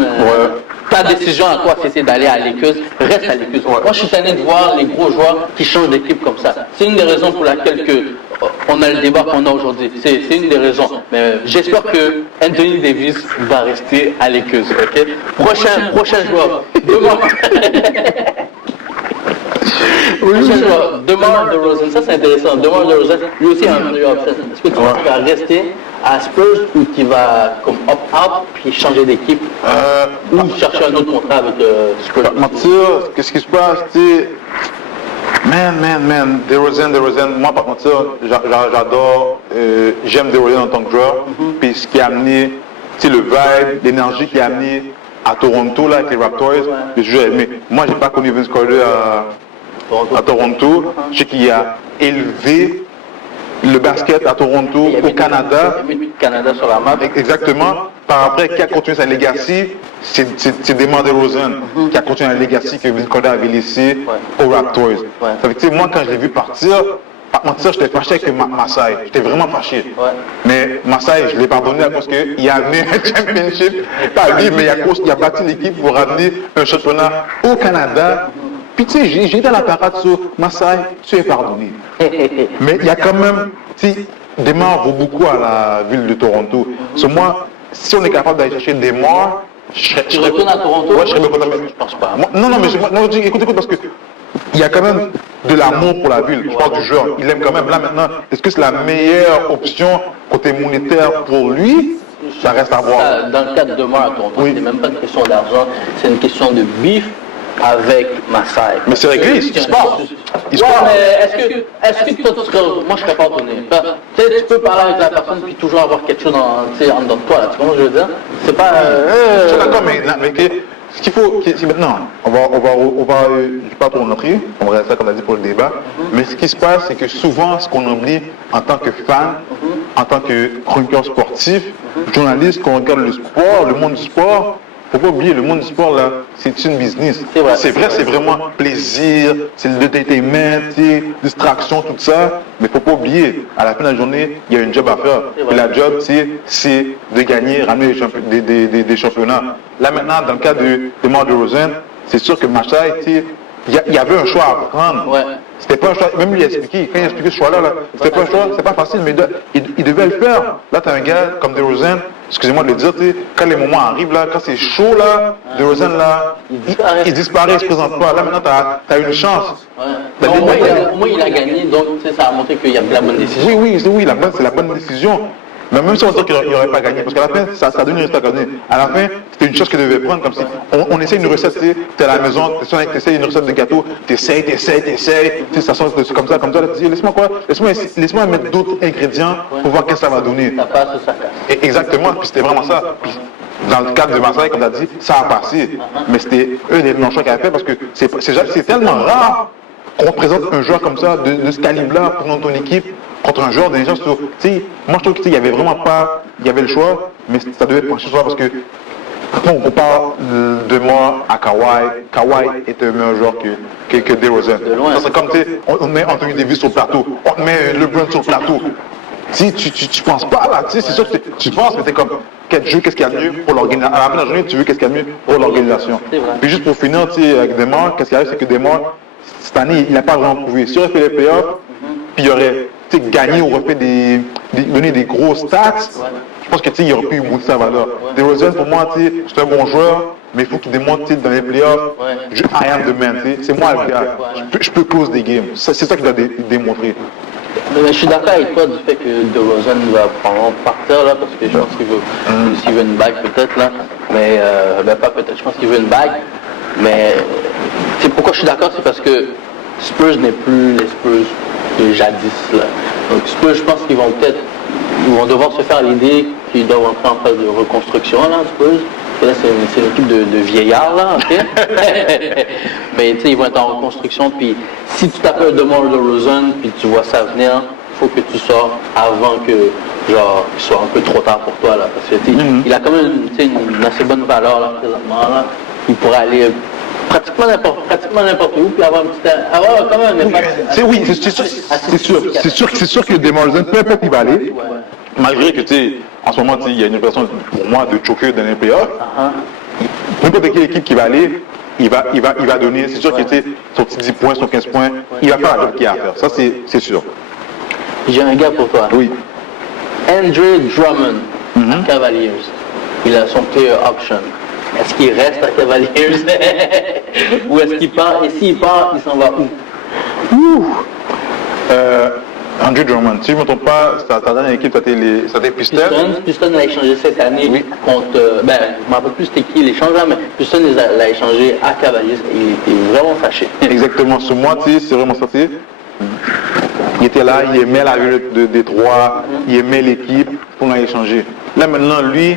ta décision à toi, c'est d'aller à Lakers, reste à Lakers. Moi, je suis tanné de voir les gros joueurs qui changent d'équipe comme ça. C'est une des raisons pour laquelle on a le débat qu'on a aujourd'hui. C'est une des raisons. Mais j'espère que Anthony Davis va rester à Lakers. Okay? Prochain joueur. DeMar DeRozan, ça c'est intéressant. DeMar DeRozan, lui aussi a un player option. Est-ce que tu penses qu'il va rester à Spurs ou qu'il va comme opt-out puis changer d'équipe ou chercher un autre contrat avec Spurs? Mentir, qu'est-ce qui se passe, tu sais, man, DeRozan, moi par contre, j'adore, j'aime DeRozan en tant que joueur, puis ce qui a amené, tu sais, le vibe, l'énergie qui a amené à Toronto, là, avec les Raptors, j'ai toujours aimé. Moi, j'ai pas connu Vince Carter à Toronto, je sais qu'il a élevé le basket à Toronto, au Canada. Il y avait Canada sur la map. Exactement. Par après, qui a continué sa legacy, c'est DeMar DeRozan qui a continué la legacy que Vince Carter avait laissé aux Raptors. Ça veut dire, moi, quand je l'ai vu partir, par contre, j'étais fâché avec Masai. J'étais vraiment fâché. Mais Masai, je l'ai pardonné à cause qu'il a amené un championship. Pas lui, mais il a bâti l'équipe pour ramener un championnat au Canada. Puis tu sais, j'ai dans la parade sur Masai, tu es pardonné. Mais il y a quand même, tu sais, DeMar vaut beaucoup à la ville de Toronto. Sur moi, si on est capable d'aller chercher DeMar, Tu retournes à Toronto? Ouais, je serais bien content. Je pense pas. Non, écoute, parce que il y a quand même de l'amour pour la ville. Je parle du joueur. Il aime quand même. Là maintenant, est-ce que c'est la meilleure option côté monétaire pour lui? Ça reste à voir. Dans le cas de DeMar à Toronto, c'est même pas une question d'argent, c'est une question de bif avec Masai. Mais c'est réglé, il se parle. Mais est-ce que toi, moi je serais pas étonné. Tu sais, tu peux parler avec la personne puis toujours avoir quelque chose en dedans de toi, là. Tu comprends ce que je veux dire? C'est pas. Je suis d'accord, mais ce qu'il faut, maintenant, je ne vais pas trop rentrer, on va rester ça comme on a dit pour le débat, mais ce qui se passe, c'est que souvent, ce qu'on oublie en tant que fan, en tant que chroniqueur sportif, journaliste, qu'on regarde le sport, le monde du sport, faut pas oublier, le monde du sport, là, c'est une business. C'est vrai, c'est vraiment plaisir, c'est l'entertainment, distraction, tout ça. Mais faut pas oublier, à la fin de la journée, il y a une job à faire. Et la job, c'est de gagner, ramener des championnats. Là, maintenant, dans le cas de DeMar DeRozan, c'est sûr que Masai, il y avait un choix à prendre. C'était pas un choix, même lui a expliqué, quand il a expliqué ce choix-là, c'était pas un choix, c'est pas facile, mais il devait le faire. Là, tu as un gars comme DeRozan, excusez-moi de le dire, quand les moments arrivent, là, quand c'est chaud, là, DeRozan, là, il disparaît, il se présente pas. Là, maintenant, tu as une chance. Au moins, il a gagné, donc ça a montré qu'il y a la bonne décision. Oui, c'est la bonne décision. Mais même si on dit qu'il n'aurait pas gagné, parce qu'à la fin, ça donne une résultat gagné. À la fin, c'était une chose qu'il devait prendre, comme si on essaie une recette, tu es à la maison, tu essaies une recette de gâteau, tu essaies, ça sort comme ça, tu dis, laisse-moi mettre d'autres ingrédients pour voir qu'est-ce que ça va donner. Ça passe ou ça casse. Exactement, puis c'était vraiment ça. Puis, dans le cadre de Masai, comme tu as dit, ça a passé. Mais c'était eux les blanchons qui avaient fait, parce que c'est tellement rare qu'on présente un joueur comme ça, de ce calibre-là, pour ton équipe, contre un joueur des gens, moi je trouve qu'il y avait vraiment pas, il y avait le choix, mais ça devait être penché sur ça parce que quand on compare de moi à Kawhi est un meilleur joueur que DeRozan. C'est comme on met Anthony Davis sur le plateau, on met LeBron sur le plateau. Si tu penses pas là, c'est sûr que tu penses, mais t'es comme qu'est-ce qu'il y a de mieux pour l'organisation. À la fin de la journée, tu veux qu'est-ce qu'il y a de mieux pour l'organisation. Puis juste pour finir, avec DeMar, qu'est-ce qui arrive, c'est que DeMar, cette année, il n'a pas vraiment prouvé. Si on aurait fait les playoffs, puis il y aurait gagné, aurait fait donné des gros stats, je pense que il aurait pu monter sa valeur. DeRozan, pour moi, c'est un bon joueur, mais il faut qu'il démontre dans les playoffs, I am the man, c'est moi le gars. Je peux close des games. C'est ça qu'il doit démontrer. Mais je suis d'accord avec toi du fait que DeRozan va probablement partir là, parce que je pense qu'il veut une bague peut-être là, mais pas peut-être, je pense qu'il veut une bague, mais c'est pourquoi je suis d'accord, c'est parce que Spurs n'est plus les Spurs de jadis là. Donc Spurs, je pense qu'ils vont devoir se faire l'idée qu'ils doivent entrer en phase de reconstruction là, Spurs. Là, c'est une équipe de vieillards, là, ok? Mais tu sais, ils vont être en reconstruction, puis si tu t'appelles DeMar DeRozan, puis tu vois ça venir, il faut que tu sors avant que, genre, il soit un peu trop tard pour toi, là, parce que il a quand même une assez bonne valeur, là, présentement, là. Il pourrait aller pratiquement n'importe où, puis avoir un petit... quand même... Oui, c'est sûr que DeMar DeRozan, peu importe où il va aller, malgré que, en ce moment, il y a une opération, pour moi, de choker dans les playoffs. N'importe quelle équipe qui va aller, il va donner, c'est sûr qu'il était son petit 10 points, son 15 points, il va faire la job qu'il a à faire. Ça, c'est sûr. J'ai un gars pour toi. Oui. Andre Drummond, à Cavaliers. Il a son player option. Est-ce qu'il reste à Cavaliers? Ou est-ce qu'il part? Et s'il part, il s'en va où? Andre Drummond, si je ne me trompe pas, ta dernière équipe, c'était Pistons. Pistons l'a échangé cette année contre. Je ne me rappelle plus c'était qui l'échangeant, mais Pistons l'a échangé à Cavaliers et il était vraiment fâché. Exactement, ce mois, c'est vraiment ça. Il était là, il aimait la ville de Détroit, il aimait l'équipe, pour l'a échanger. Là maintenant, lui,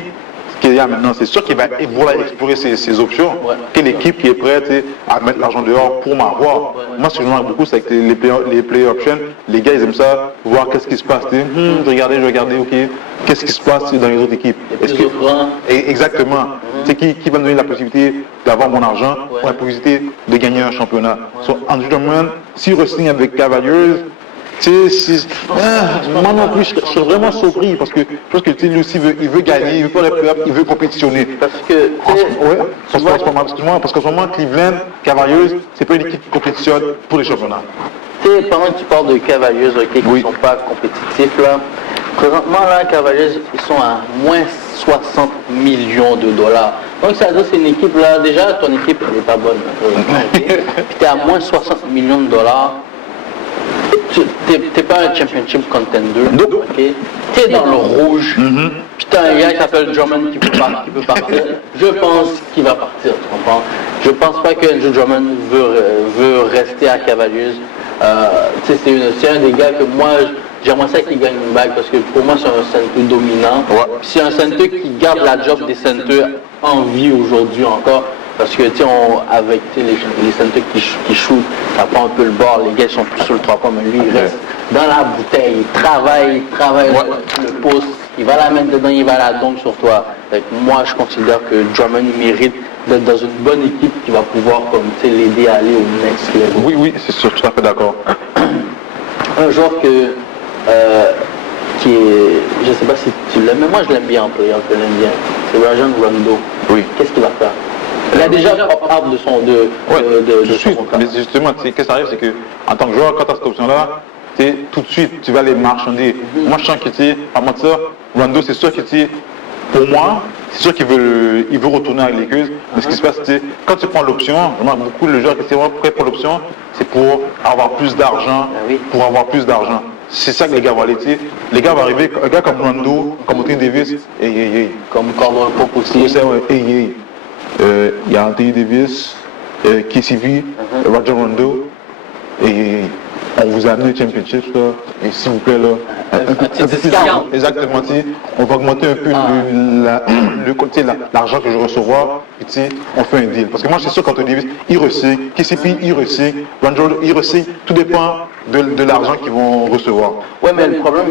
ce qu'il y a maintenant, c'est sûr qu'il va vouloir explorer ses options. Quelle équipe qui est prête à mettre l'argent dehors pour m'avoir. Moi, ce que je remarque beaucoup, c'est que les play options, les gars, ils aiment ça, voir qu'est-ce qui se passe. Je regardais, ok, qu'est-ce qui se passe dans les autres équipes. Exactement. C'est qui va me donner la possibilité d'avoir mon argent pour la possibilité de gagner un championnat. Andrew Drummond, s'il re-signe avec Cavaliers, moi non plus, je suis vraiment surpris parce que je pense que lui aussi il veut gagner, il veut faire les playoffs, il veut compétitionner. Parce que parce qu'en ce moment, Cleveland, Cavaliers, c'est pas une équipe qui compétitionne pour les championnats. Pendant que tu parles de Cavaliers, qui ne sont pas compétitifs, là, présentement, là, Cavaliers, ils sont à moins 60 millions de dollars. Donc, ça veut dire que c'est une équipe, là, déjà, ton équipe, elle n'est pas bonne. Puis tu es à moins 60 millions de dollars. T'es pas un championship contender, ok? T'es dans le rouge, puis t'as un gars qui s'appelle Drummond qui peut partir. Je pense qu'il va partir, tu comprends? Je pense pas que Andrew Drummond veut rester à Cavaliers. C'est un des gars que moi, j'aimerais ça qu'il gagne une bague parce que pour moi c'est un center dominant. C'est un center qui garde la job des centers en vie aujourd'hui encore. Parce que, avec les centers qui shootent, ça prend un peu le bord, les gars sont plus sur le 3 points, mais lui, il reste dans la bouteille, il travaille le poste, il va la mettre dedans, il va la donc sur toi. Donc, moi, je considère que Drummond mérite d'être dans une bonne équipe qui va pouvoir, l'aider à aller au next level. Oui, c'est sûr, tout à fait d'accord. Un joueur qui est, je sais pas si tu l'aimes, mais moi, je l'aime bien, je l'aime bien. C'est Rajon Rondo. Oui. Qu'est-ce qu'il va faire? Il a déjà opt-out de son contrat. Mais justement, qu'est-ce qui arrive, c'est que en tant que joueur, quand tu as cette option-là, tout de suite, tu vas les marchander. Moi, je sens que, à mentir, Rondo, c'est sûr que, pour moi, c'est sûr qu'il veut retourner avec les Lakers. Mais ce qui se passe, quand tu prends l'option, vraiment, beaucoup de joueurs qui sont prêts pour l'option, c'est pour avoir plus d'argent, C'est ça que les gars vont aller, Les gars vont arriver, un gars comme Rondo, comme Anthony Davis, comme Caldwell Pope aussi. Il y a Anthony Davis, KCP, Rajon Rondo, et on vous a amené le championship, là, et s'il vous plaît, là, exactement, on va augmenter un peu le côté, l'argent que je recevoir, et on fait un deal. Parce que moi, c'est sûr qu'Anthony Davis, il recycle, KCP, il recycle, Rajon, il recycle, tout dépend de l'argent qu'ils vont recevoir. Ouais, mais le problème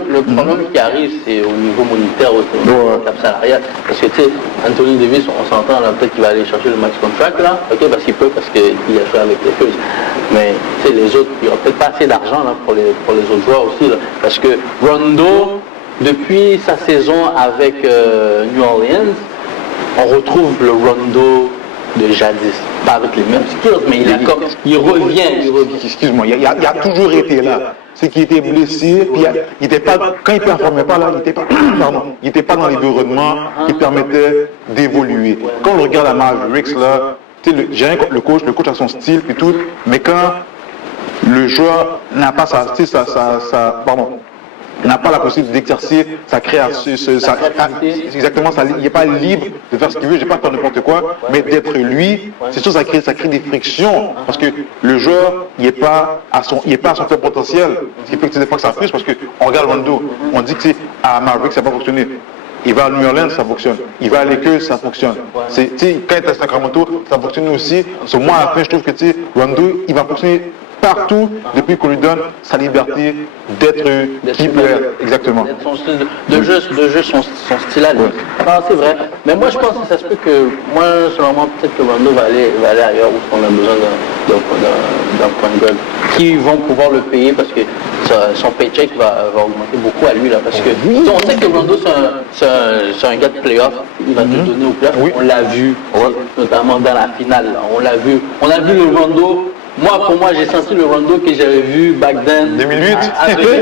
qui arrive, c'est au niveau monétaire, au niveau cap salarial. Parce que, Anthony Davis, on s'entend, là, peut-être qu'il va aller chercher le max contract, là, ok, parce qu'il peut, parce qu'il a joué avec les Lakers. Mais, les autres, il n'y aura peut-être pas assez d'argent, là, pour les autres joueurs aussi, là. Parce que Rondo, depuis sa saison avec New Orleans, on retrouve le Rondo de jadis. Pas avec les mêmes skills, mais il revient. Excuse-moi, il a toujours été là. c'est qu'il était blessé, puis il était pas, quand il performait pas là, il était pas, pardon, il était pas dans l'environnement qui permettait d'évoluer. Quand on regarde à Mavericks là, tu sais, j'ai rien contre le coach a son style et tout, mais quand le joueur n'a pas n'a pas la possibilité d'exercer sa création, exactement, il n'est pas libre de faire ce qu'il veut, je ne vais pas faire n'importe quoi, mais d'être lui, c'est sûr ça crée des frictions, parce que le joueur, il n'est pas à son plein potentiel, ce qui fait que des fois que ça frustre, parce qu'on regarde Rondo, on dit que à Maverick ça n'a pas fonctionné. Il va à New Orleans, ça fonctionne. Il va à Lakers, ça fonctionne. Quand il est à Sacramento, ça fonctionne aussi. Moi, à la fin, je trouve que Rondo, il va fonctionner partout depuis qu'on lui donne sa liberté d'être qui peut être. Exactement. D'être son style de jeu, son style à lui. Non, c'est vrai. Mais moi, je pense que ça se peut que, moi, selon moi, peut-être que Rondo va aller ailleurs où on a besoin d'un point guard qui vont pouvoir le payer parce que son paycheck va augmenter beaucoup à lui là. Parce que on sait que Rondo, c'est un gars de playoff. Il va te donner au playoff. Oui. On l'a vu, notamment dans la finale. Là. On l'a vu le Rondo. Pour moi, j'ai senti le Rondo que j'avais vu back then 2008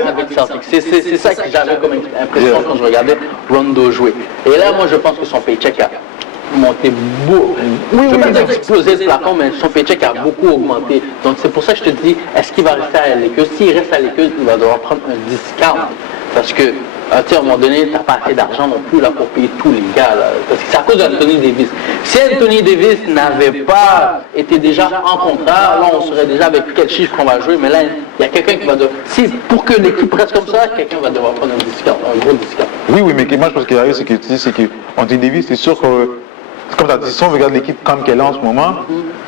avec Celtics. C'est ça que j'avais comme impression quand je regardais Rondo jouer. Et là, moi, je pense que son paycheck a monté beaucoup. Je ne veux pas dire exploser le plafond, mais son paycheck a beaucoup augmenté. Donc, c'est pour ça que je te dis, est-ce qu'il va rester à Lakers? S'il reste à Lakers, il va devoir prendre un discount. Parce que, à un moment donné, tu n'as pas assez d'argent non plus là, pour payer tous les gars. Là, parce que c'est à cause d'Anthony Davis. Si Anthony Davis n'avait pas été déjà en contrat, là, on serait déjà avec quel chiffre qu'on va jouer. Mais là, il y a quelqu'un qui va devoir... pour que l'équipe reste comme ça, quelqu'un va devoir prendre un gros discount. Oui, mais moi, je pense qu'il arrive, c'est que Anthony Davis, c'est sûr que... Comme tu as dit, si on regarde l'équipe comme qu'elle est en ce moment,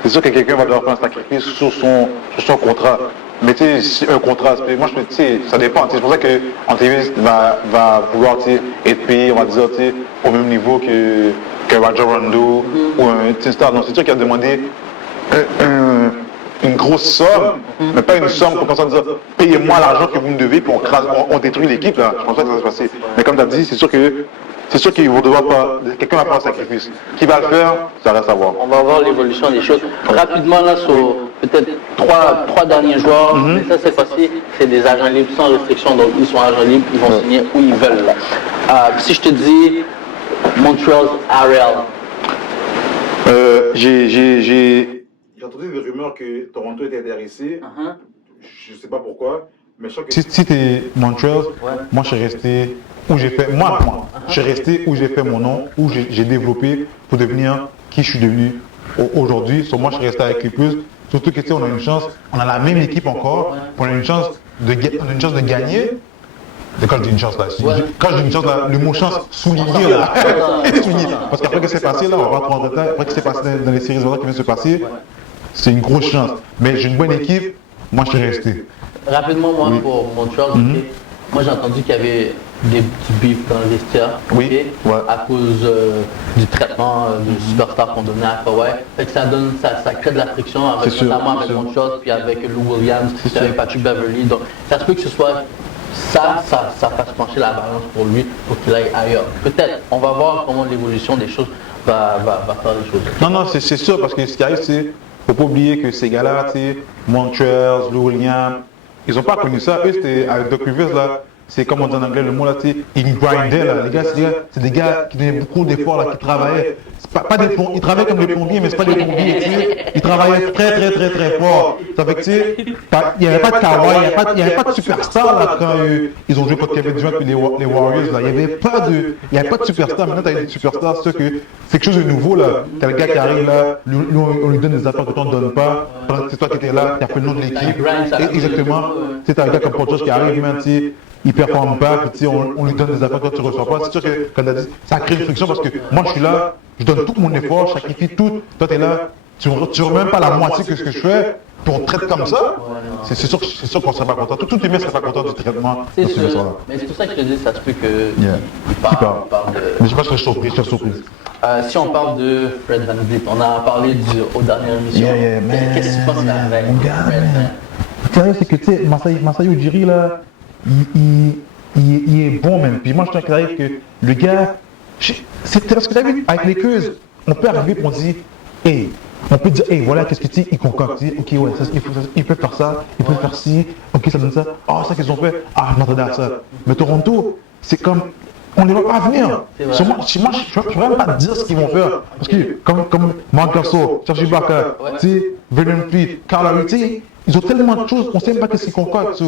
c'est sûr que quelqu'un va devoir faire un sacrifice sur son contrat. Mais tu sais, un contrat, moi je me dis, ça dépend. C'est pour ça que Anthony Davis va vouloir être payé, on va dire, au même niveau que Rajon Rondo ou un star. Donc c'est sûr qu'il a demandé une grosse somme, mais pas une somme pour commencer à dire payez-moi l'argent que vous me devez, puis on détruit l'équipe. Là. Je pense pas que ça va se passer. Mais comme tu as dit, c'est sûr qu'ils vont devoir pas. Quelqu'un va faire un sacrifice. Qui va le faire, ça reste à voir. On va voir l'évolution des choses. Rapidement, là, sur peut-être trois derniers joueurs, mais ça, c'est facile. C'est des agents libres sans restriction. Donc, ils sont agents libres, ils vont signer où ils veulent. Si je te dis Montrezl Harrell. J'ai entendu des rumeurs que Toronto était intéressé. Je ne sais pas pourquoi. Mais je que... Si tu es Montrezl, moi je suis resté où j'ai fait, je suis resté où j'ai fait mon nom, où j'ai développé pour devenir qui je suis devenu aujourd'hui. Moi je suis resté avec les plus. Surtout que on a une chance, on a la même équipe encore, on a une chance de gagner. Quand je dis une chance là, quand je dis une chance là, le mot chance souligné là, parce qu'après que c'est passé là, on va prendre le temps, après que c'est passé dans les séries qui viennent se passer, c'est une grosse chance. Mais j'ai une bonne équipe, moi je suis resté. Rapidement, pour Montrezl, moi j'ai entendu qu'il y avait des petits bifs dans le vestiaire, à cause du traitement du superstar qu'on donnait à Kawhi. Fait que ça crée de la friction, notamment avec Montrezl, puis avec Lou Williams, puis avec Patrick Beverley. Donc ça se peut que ce soit ça fasse pencher la balance pour lui, pour qu'il aille ailleurs. Peut-être, on va voir comment l'évolution des choses va faire les choses. Non, c'est sûr, parce que ce qui arrive, c'est, faut pas oublier que ces gars-là, Montrezl, Lou Williams, ils n'ont pas connu ça. Eux, c'était avec Doc Rivers, là, c'est comme on dit en anglais, le mot là, ils grindaient, là. Les gars, c'est des gars qui donnaient beaucoup d'efforts, là, qui travaillaient. Pas des ils travaillaient comme des plombiers, mais c'est pas des plombiers, ils travaillaient très fort. Ça fait que, il n'y avait pas de Kawhi, il n'y avait pas de superstar, là, quand ils ont joué contre Kevin Durant et les Warriors, là. Il n'y avait pas de superstar. Maintenant, tu as des superstars, c'est quelque chose de nouveau, là. Tu as le gars qui arrive, là, on lui donne des affaires que tu ne donnes pas. C'est toi qui étais là, qui a fait le nom de l'équipe. Exactement. Tu as un gars comme Ponchos qui arrive, même, il ne performe pas, puis on lui donne des affaires que tu ne reçois pas. C'est sûr que, comme tu as dit, ça crée une friction parce que moi je suis là, je donne tout mon effort, je sacrifie tout. Toi tu es là, tu ne remets même pas la moitié que ce que je fais, puis on te traite comme ça. C'est sûr qu'on ne serait pas content. Tout le monde ne serait pas content du traitement. C'est sûr. Mais c'est pour ça que je te dis, ça se peut qu'il parle de. Mais je ne sais pas si je suis surprise. Si on parle de Fred VanVleet, on a parlé aux dernières émissions. Qu'est-ce que tu penses avec Fred? C'est que tu sais, Masai Ujiri là, il est bon même. Puis moi je trouve que le gars, c'est parce que tu as vu, avec les Lakers, on peut arriver et on dit, hey, On peut dire, hey, voilà, qu'est-ce que tu dis, ils concoctent, ok, ouais, ça, ils peuvent faire ça, ils peuvent faire ci, ok, ça donne ça, ah, ça qu'ils ont fait, ah, je m'attendais à ça. Mais Toronto, c'est comme, on ne les voit pas venir. Moi, je ne peux même pas dire ce qu'ils vont faire. Parce que, comme Marc Gasol, Serge Ibaka, Vernon Fleet, Carl Lowry, ils ont tellement de choses, on ne sait même pas qu'est-ce qu'ils concoctent.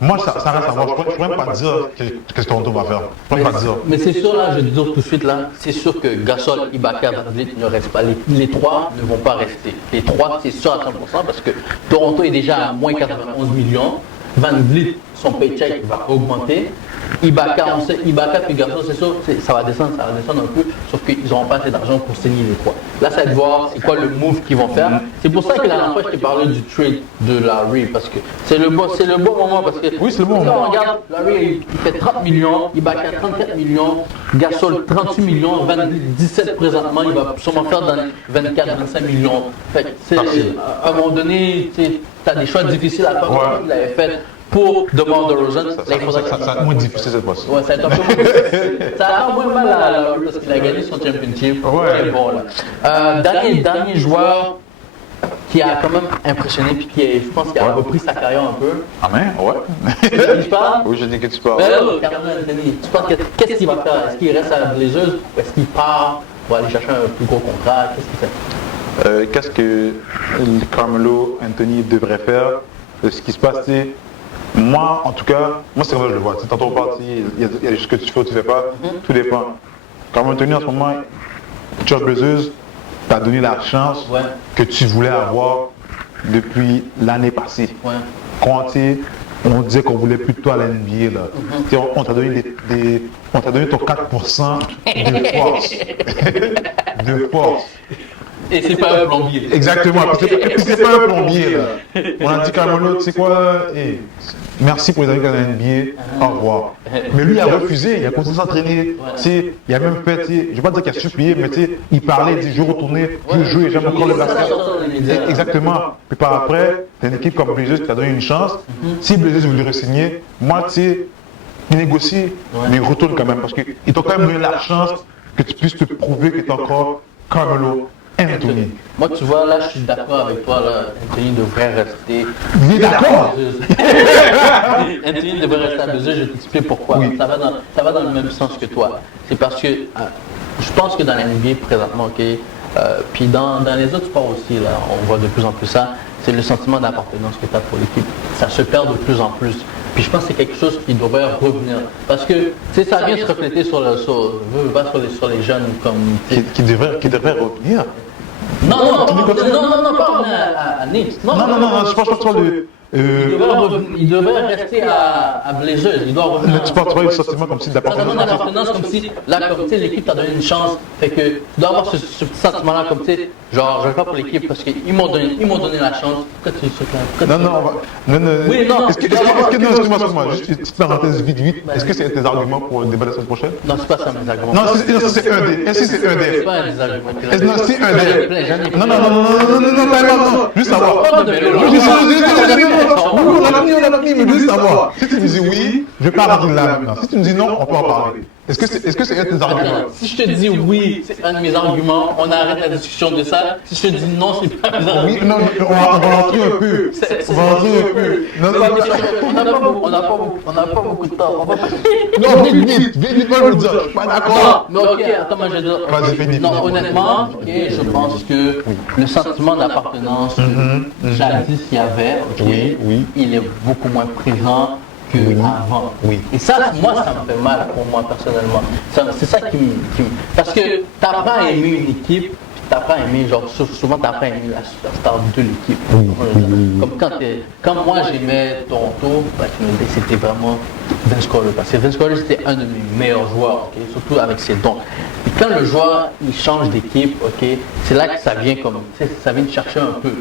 Moi, ça reste à voir. Je ne peux même pas dire qu'est-ce que Toronto va faire. Je ne peux même pas dire. Mais c'est sûr, là, je vais te dire tout de suite, là, c'est sûr que Gasol, Ibaka, Van Vliet ne restent pas. Les trois ne vont pas rester. Les trois, c'est sûr à 100% parce que Toronto est déjà à moins 91 millions. Van Vliet, son paycheck va augmenter. Ibaka, on sait, Ibaka puis Gasol, c'est sûr, ça va descendre un peu, sauf qu'ils n'auront pas assez d'argent pour signer les trois. Là, ça va être voir c'est quoi le move qu'ils vont faire. C'est pour ça que la dernière fois, je t'ai parlé du trade de Larry, parce que c'est le bon moment. Parce que oui, c'est le bon moment. On regarde, Larry, il fait 30 millions, Ibaka 34 millions, Gasol 38 millions, Van Vliet 17 présentement, il va sûrement faire dans 24-25 millions. Fait que, à un moment donné, tu as des choix difficiles à faire, comme il l'avait fait. Pour DeMar DeRozan, ça va être moins difficile cette fois-ci. Ouais, ça va être un peu moins. Ça a moins mal à parce qu'il a gagné son championship. Ouais. Bon, là. Dernier joueur qui a quand même impressionné puis je pense qu'il a repris sa carrière un peu. Ah mais ouais. Tu parles? Oui, je dis que tu parles. Carmelo Anthony, tu penses qu'est-ce qu'il va faire? Est-ce qu'il reste à la Blazers ou est-ce qu'il part pour aller chercher un plus gros contrat? Qu'est-ce qu'il fait? Qu'est-ce que Carmelo Anthony devrait faire? Ce qui se passe, c'est moi, en tout cas, c'est comme ça que je le vois. Tantôt on parle, il y a des choses que tu fais ou tu ne fais pas, tout dépend. Carmelo Anthony, en ce moment, George Bezos t'a donné la chance que tu voulais avoir depuis l'année passée. Quand on disait qu'on voulait plus de toi à la NBA, là. On t'a donné on t'a donné ton 4% de force. De force. Et c'est pas un plombier. Exactement. Et puis c'est pas un plombier, là. On a dit Carmelo, tu sais quoi, merci pour les années à la NBA, au revoir. Mais lui, il a refusé, il a continué à s'entraîner. Il a même fait, je ne vais pas dire qu'il a supplié, mais il parlait, il dit je vais retourner, je vais jouer, j'aime encore le basket. Exactement. Puis par après, tu as une équipe comme Blazers qui t'a donné une chance. Si Blazers voulait re-signer, moi, tu sais, il négocie, mais il retourne quand même, parce qu'ils t'ont quand même donné la chance que tu puisses te prouver que tu es encore Carmelo Anthony. Moi, tu vois, là, je suis d'accord avec toi. Là. Anthony devrait rester. Il est d'accord. Anthony devrait rester à Blazers. Je vais t'expliquer pourquoi. Ça va dans le même sens que toi. C'est parce que je pense que dans la NBA présentement, puis dans les autres sports aussi, là, on voit de plus en plus ça. C'est le sentiment d'appartenance que tu as pour l'équipe. Ça se perd de plus en plus. Puis je pense que c'est quelque chose qui devrait revenir. Parce que ça vient se refléter sur les jeunes comme. Qui devrait revenir. Non, pas à Nice. Non, je pense pas que il devrait rester à Blazers. Il doit revenir. Mais tu penses pas le sentiment comme si d'appartenance, comme si l'équipe t'a donné une chance. Fait que tu dois avoir ce petit sentiment-là, comme tu sais, genre je vais pas pour l'équipe parce qu'ils m'ont donné la chance. Pourquoi tu es Non. Oui, non. Est-ce que excuse-moi, juste une petite parenthèse vite. Est-ce que c'est tes arguments pour le débat de la semaine prochaine? Non, c'est pas ça mes arguments. Non, c'est un des. Est-ce que c'est un des? C'est pas des arguments. Non, c'est un des. Non, juste savoir. On a fini, mais juste savoir. Si tu me dis oui, je vais pas rentrer là maintenant. Si tu me dis non, on peut en parler. Est-ce que c'est un de tes arguments? Si je te dis oui, c'est un de mes arguments, on arrête la discussion de ça. Si je te dis non, c'est pas mes arguments. Oui, non, on va rentrer un peu. On n'a pas beaucoup de temps. Non, vite, moi je veux dire. Je suis pas d'accord. Mais ok, attends, moi je vais dire. Vas-y, non, honnêtement, je pense que le sentiment d'appartenance, jadis qu'il y avait, il est beaucoup moins présent qu'avant. Et ça, moi, ça me fait mal pour moi personnellement. C'est ça qui me. Parce que tu n'apprends à aimer une équipe, tu n'apprends à aimer, genre, souvent tu apprends à aimer la superstar de l'équipe. Comme quand moi j'aimais Toronto, c'était vraiment Vince Carter. Parce que Vince Carter, c'était un de mes meilleurs joueurs, surtout avec ses dons. Et quand le joueur il change d'équipe, c'est là que ça vient ça vient te chercher un peu.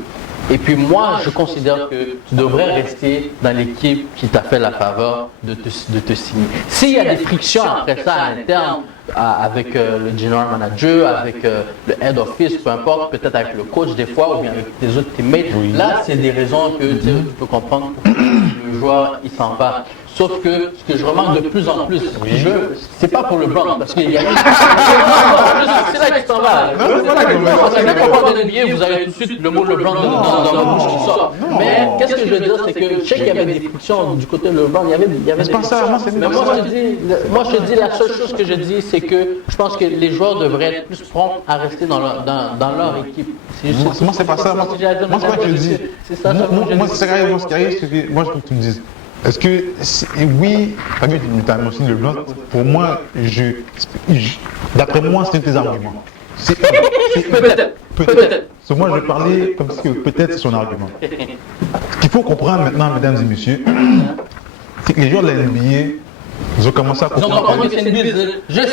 Et puis moi, je considère que tu devrais rester dans l'équipe qui t'a fait la faveur de te signer. S'il y a des frictions après ça à l'interne, avec le general manager, avec le head office, peu importe, peut-être avec le coach des fois, ou bien avec tes autres teammates, là, c'est des raisons que tu peux comprendre que le joueur, il s'en va. Sauf que ce que je remarque de plus en plus, c'est pas pour le Bronx, parce qu'il y a c'est là que tu t'en vas. NBA, vous avez tout de suite le mot LeBron dans la bouche qui sort. Mais qu'est-ce que je veux dire, c'est que je sais qu'il y avait des frictions du côté de LeBron, il y avait C'est pas ça, moi, c'est mais moi je te dis, la seule chose que je dis, c'est que je pense que les joueurs devraient être plus prompts à rester dans leur équipe. Moi, c'est pas ça. Moi, c'est pas que je dis. C'est ça. Moi, c'est ça qui arrive. C'est que moi, je veux que tu me dises. Est-ce que, oui, Fabien, tu as mentionné le blanc. Pour moi, d'après moi, c'est un de tes arguments. Peut-être. Moi, je parlais comme si peut-être c'est son argument. Ce qu'il faut comprendre maintenant, mesdames et messieurs, c'est que les joueurs de la NBA, ils ont commencé à comprendre. Je sais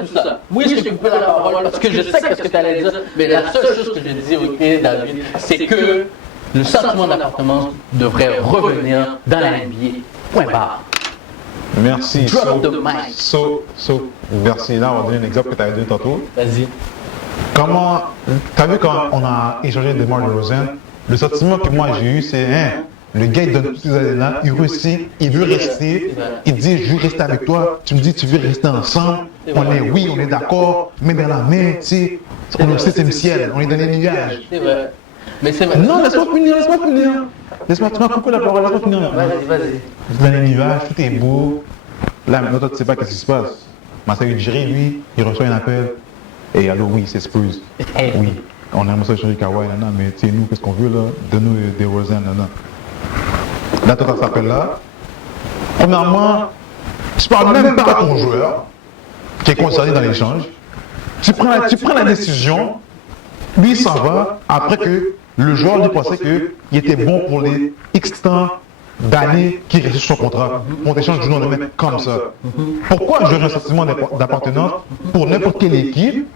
tout ça. Oui, je t'ai coupé la parole parce que je sais ce que tu allais dire, mais la seule chose que je dis, ok, David, c'est que le sentiment d'appartenance devrait revenir dans la NBA. Point barre. Merci. Drop the mic. Merci. Là, on va donner un exemple que tu avais donné tantôt. Vas-y. Comment, t'as vu quand on a échangé de DeMar DeRozan, le sentiment que moi j'ai eu, c'est, le gars il donne toutes ces années-là, il réussit, il veut rester, il dit je veux rester avec toi, tu me dis tu veux rester ensemble, on est d'accord, main dans la main, tu sais, on est au 7e ciel, on est dans les nuages. C'est vrai. Mais c'est vrai. Non, laisse-moi finir. Laisse-moi, tu m'as coupé la parole, laisse-moi finir. Vas-y. Dans les nuages, tout est beau. Là, maintenant, toi, tu sais pas ce qui se passe. Marcel Ujiri, lui, il reçoit un appel. Et allô, oui, c'est Spurs. Oui, on aimerait ça échanger Kawhi, mais tu sais, nous, qu'est-ce qu'on veut là? Donne-nous des Rosen, Là, toi, ça s'appelle là. Premièrement, tu parles même pas à ton joueur qui est concerné dans l'échange. Tu prends la décision, lui, il s'en va après que le joueur lui pensait qu'il était bon pour les X temps d'années qui restent sur son contrat. On t'échange du nom de mec comme ça. Pourquoi j'aurais un sentiment d'appartenance pour n'importe quelle équipe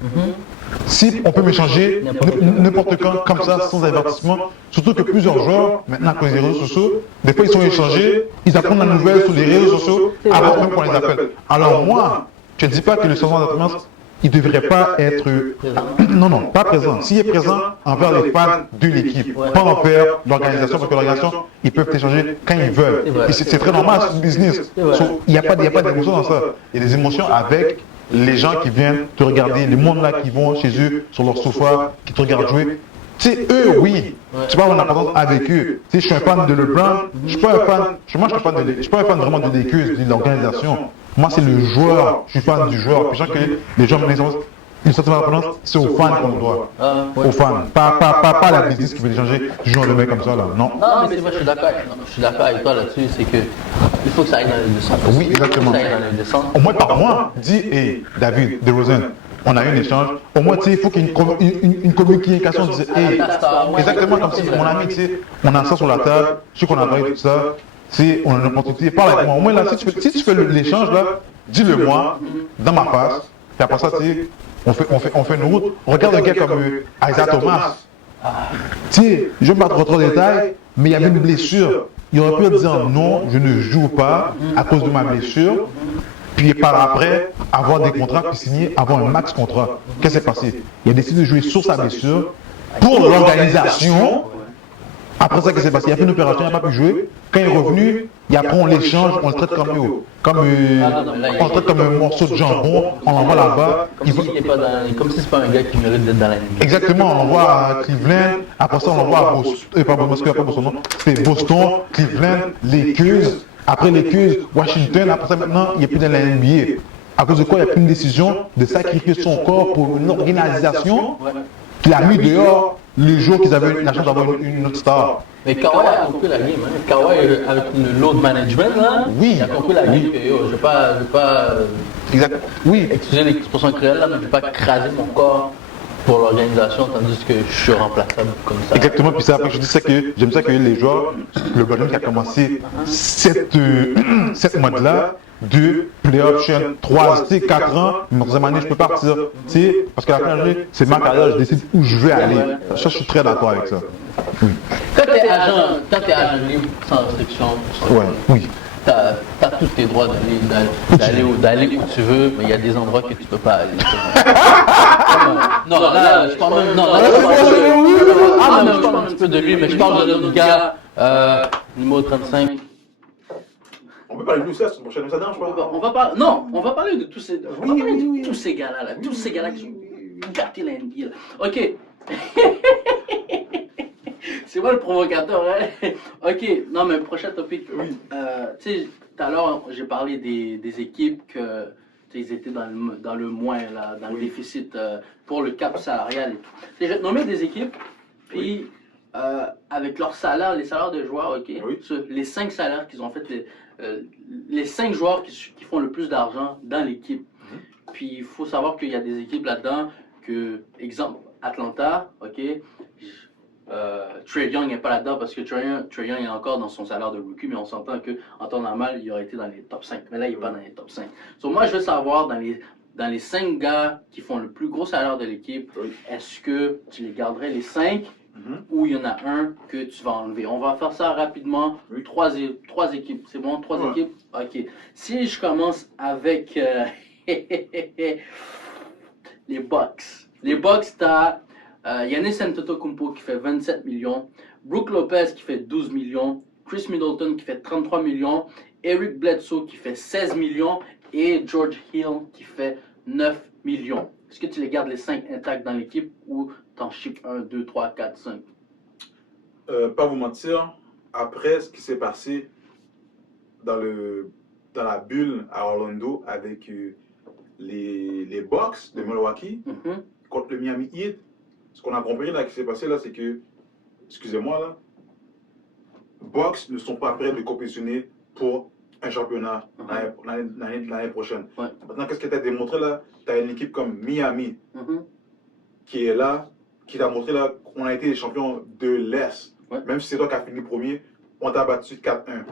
si on peut m'échanger n'importe quand comme ça sans avertissement? Surtout que plusieurs joueurs, maintenant à cause des réseaux sociaux, des fois ils sont échangés, ils apprennent la nouvelle sur les réseaux sociaux avant même qu'on les appelle. Alors moi, je ne dis pas que le sentiment d'appartenance il ne devrait pas être... Non, pas présent. S'il est présent envers les fans de l'équipe, pas envers l'organisation, parce que l'organisation, ils peuvent échanger quand ils veulent. Et c'est très normal, c'est du business. Il n'y a pas d'émotion dans ça. Il y a des émotions avec les gens qui viennent te regarder, les mondes là qui vont chez eux, sur leur sofa, qui te regardent jouer. Tu sais, eux, oui, tu vas avoir une importance avec eux. Tu sais, je suis un fan de LeBron, je suis pas un fan, je suis pas un fan vraiment de l'équipe, de l'organisation. Moi, c'est le joueur, je suis fan du joueur. Puis je sens que les gens, une certaine appartenance, c'est aux fans qu'on doit. Aux fans. Pas la business qui veut échanger du genre de mec comme ça, là. Non. Non, mais c'est vrai, je suis d'accord avec toi là-dessus. C'est que il faut que ça aille dans les deux sens. Oui, exactement. Au moins par mois, dis, hey, David, DeRozan, on a eu un échange. Au moins, tu sais, il faut qu'il y ait une communication. Hey, exactement comme si, mon ami, tu sais, on a ça sur la table, je sais qu'on a parlé de tout ça. Si on a une opportunité, parle avec moi. Au moins là, si tu fais l'échange là, dis-le-moi dans ma face. Puis après ça, tu sais, on fait une route. Regarde un gars comme Isaiah Thomas. Tu sais, je ne vais pas rentrer dans les détails, mais il y avait une blessure. Il aurait pu dire non, je ne joue pas à cause de ma blessure. Puis par après, avoir des contrats, puis signer, avoir un max contrat. Qu'est-ce qui s'est passé? Il a décidé de jouer sur sa blessure pour l'organisation. Après ça, qu'est-ce qui s'est passé? Il a fait une opération, il n'a pas pu jouer. Quand il est revenu, et après on l'échange, on le traite comme un morceau de jambon, on l'envoie là-bas. Comme si c'est pas un gars qui mérite d'être dans la NBA. Exactement, on l'envoie à Cleveland, après ça on l'envoie à Boston, c'était Boston, Cleveland, Lakers, après Lakers, Washington, après ça maintenant il n'est plus dans la NBA. À cause de quoi il a pris une décision de sacrifier son corps pour une organisation qu'il a mis dehors le jour qu'ils avaient la chance d'avoir une autre star. Mais Kawhi a compris la game. Kawhi, avec le load management, là, oui, il a compris la game que je ne vais pas excuser l'expression créole, là, mais je ne vais pas craser mon corps pour l'organisation, tandis que je suis remplaçable comme ça. Exactement, puis c'est après que je dis ça que j'aime ça que les joueurs, le bonhomme qui a commencé cette mode-là, de play option 3, 4 ans, mais dans année, je peux partir. Parce qu'à la fin de l'année, c'est ma carrière, je décide où je vais aller. Ça, je suis très d'accord avec ça. Oui. Quand tu es agent libre, sans restriction, oui. Tu as tous tes droits d'aller où tu veux, mais il y a des endroits que tu peux pas aller. Non, là, je parle même. Non, là, je parle un petit peu de lui, mais je parle de notre gars, numéro 35. On peut parler de lui, ça, c'est mon prochain épisode, je crois. On va parler de tous ces gars-là, tous ces gars-là qui sont gâter la NBA. Là. OK. C'est moi le provocateur, hein? OK, non, mais prochain topic. Oui. Tu sais, tout à l'heure, j'ai parlé des équipes que ils étaient dans le moins, là, dans le déficit pour le cap salarial et tout. Je vais te nommer des équipes, puis avec leurs salaires, les salaires de joueurs, OK? Oui. Les 5 salaires qu'ils ont fait, les 5 joueurs qui font le plus d'argent dans l'équipe. Puis il faut savoir qu'il y a des équipes là-dedans que, exemple, Atlanta, OK? Trae Young n'est pas là-dedans parce que Trae Young est encore dans son salaire de rookie, mais on s'entend qu'en temps normal, il aurait été dans les top 5. Mais là, il n'est pas dans les top 5. Donc moi, je veux savoir, dans les 5 gars qui font le plus gros salaire de l'équipe, est-ce que tu les garderais les 5 ou il y en a un que tu vas enlever? On va faire ça rapidement. 3 équipes. C'est bon? 3 équipes? OK. Si je commence avec les Bucks. Les Bucks, tu as Giannis Antetokounmpo qui fait 27 millions, Brook Lopez qui fait 12 millions, Chris Middleton qui fait 33 millions, Eric Bledsoe qui fait 16 millions et George Hill qui fait 9 millions. Est-ce que tu les gardes les 5 intacts dans l'équipe ou t'en ships 1, 2, 3, 4, 5? Pas vous mentir, après ce qui s'est passé dans la bulle à Orlando avec les Bucks de Milwaukee contre le Miami Heat, ce qu'on a compris là qui s'est passé là, c'est que, excusez-moi là, Bucks ne sont pas prêts de compétitionner pour un championnat l'année prochaine. Maintenant, qu'est-ce que tu as démontré là? Tu as une équipe comme Miami qui est là, qui t'a montré là qu'on a été les champions de l'Est. Même si c'est toi qui as fini premier, on t'a battu 4-1.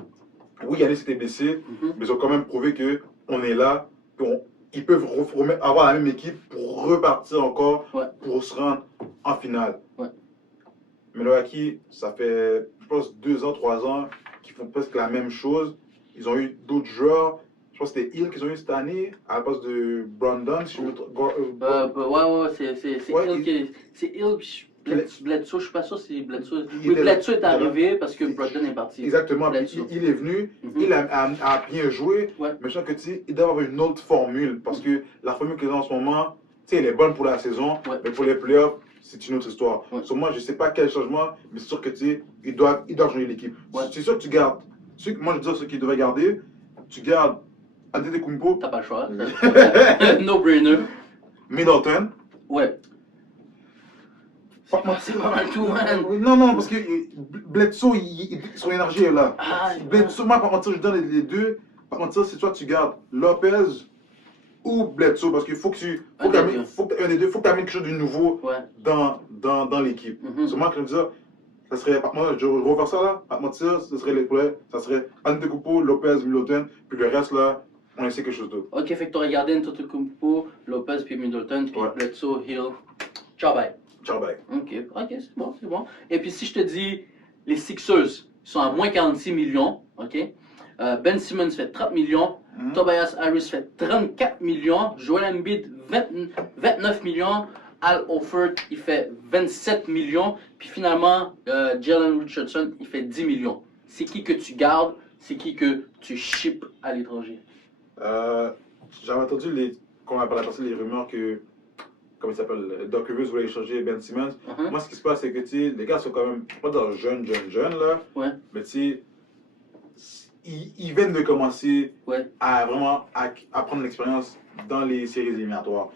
Oui, Yannis s'était blessé, mais ils ont quand même prouvé qu'on est là, ils peuvent avoir la même équipe pour repartir encore, pour se rendre en finale. Milwaukee, ça fait, je pense, 2 ans, 3 ans qu'ils font presque la même chose. Ils ont eu d'autres joueurs. Je pense que c'était Hill qu'ils ont eu cette année, à la place de Brandon. Si je me trompe. C'est Hill. Bledsoe, je suis pas sûr si Bledsoe. Oui, Bledsoe est arrivé parce que Brandon est parti. Exactement. Il est venu, il a bien joué, mais je pense que il doit avoir une autre formule parce que la formule qu'ils ont en ce moment, elle est bonne pour la saison, mais pour les playoffs, c'est une autre histoire. Moi, je ne sais pas quel changement, mais c'est sûr que il doit changer l'équipe. C'est sûr que tu gardes. Moi, je dis ceux qui devraient garder, tu gardes Antetokounmpo. T'as pas le choix. No-brainer. Middleton. Ouais. C'est pas mal tout, man. Non, parce que Bledsoe, son énergie est là. Bledsoe, moi, par contre, je donne les deux. Par contre, c'est soit tu gardes Lopez ou Bledsoe, parce qu'il faut que tu un des deux, faut que tu amènes quelque chose de nouveau dans l'équipe. Moi, je me dis ça serait, moi, je vais refaire ça là, par contre, ça serait Antetokounmpo, Lopez, Middleton, puis le reste là, on essaie quelque chose d'autre. Ok, fait que tu aurais gardé Antetokounmpo, Lopez, puis Middleton, puis Bledsoe, Hill. Ciao, bye. Ciao, bye. Ok, c'est bon. Et puis si je te dis, les Sixers sont à moins 46 millions, ok? Ben Simmons fait 30 millions, Tobias Harris fait 34 millions, Joel Embiid 29 millions, Al Horford il fait 27 millions, puis finalement Jalen Richardson il fait 10 millions. C'est qui que tu gardes, c'est qui que tu ships à l'étranger? J'avais entendu quand on a parlé les rumeurs que, comment il s'appelle, Doc Rivers voulait échanger Ben Simmons. Moi, ce qui se passe, c'est que les gars sont quand même pas dans jeunes là, mais ils viennent de commencer à vraiment à prendre l'expérience dans les séries éliminatoires.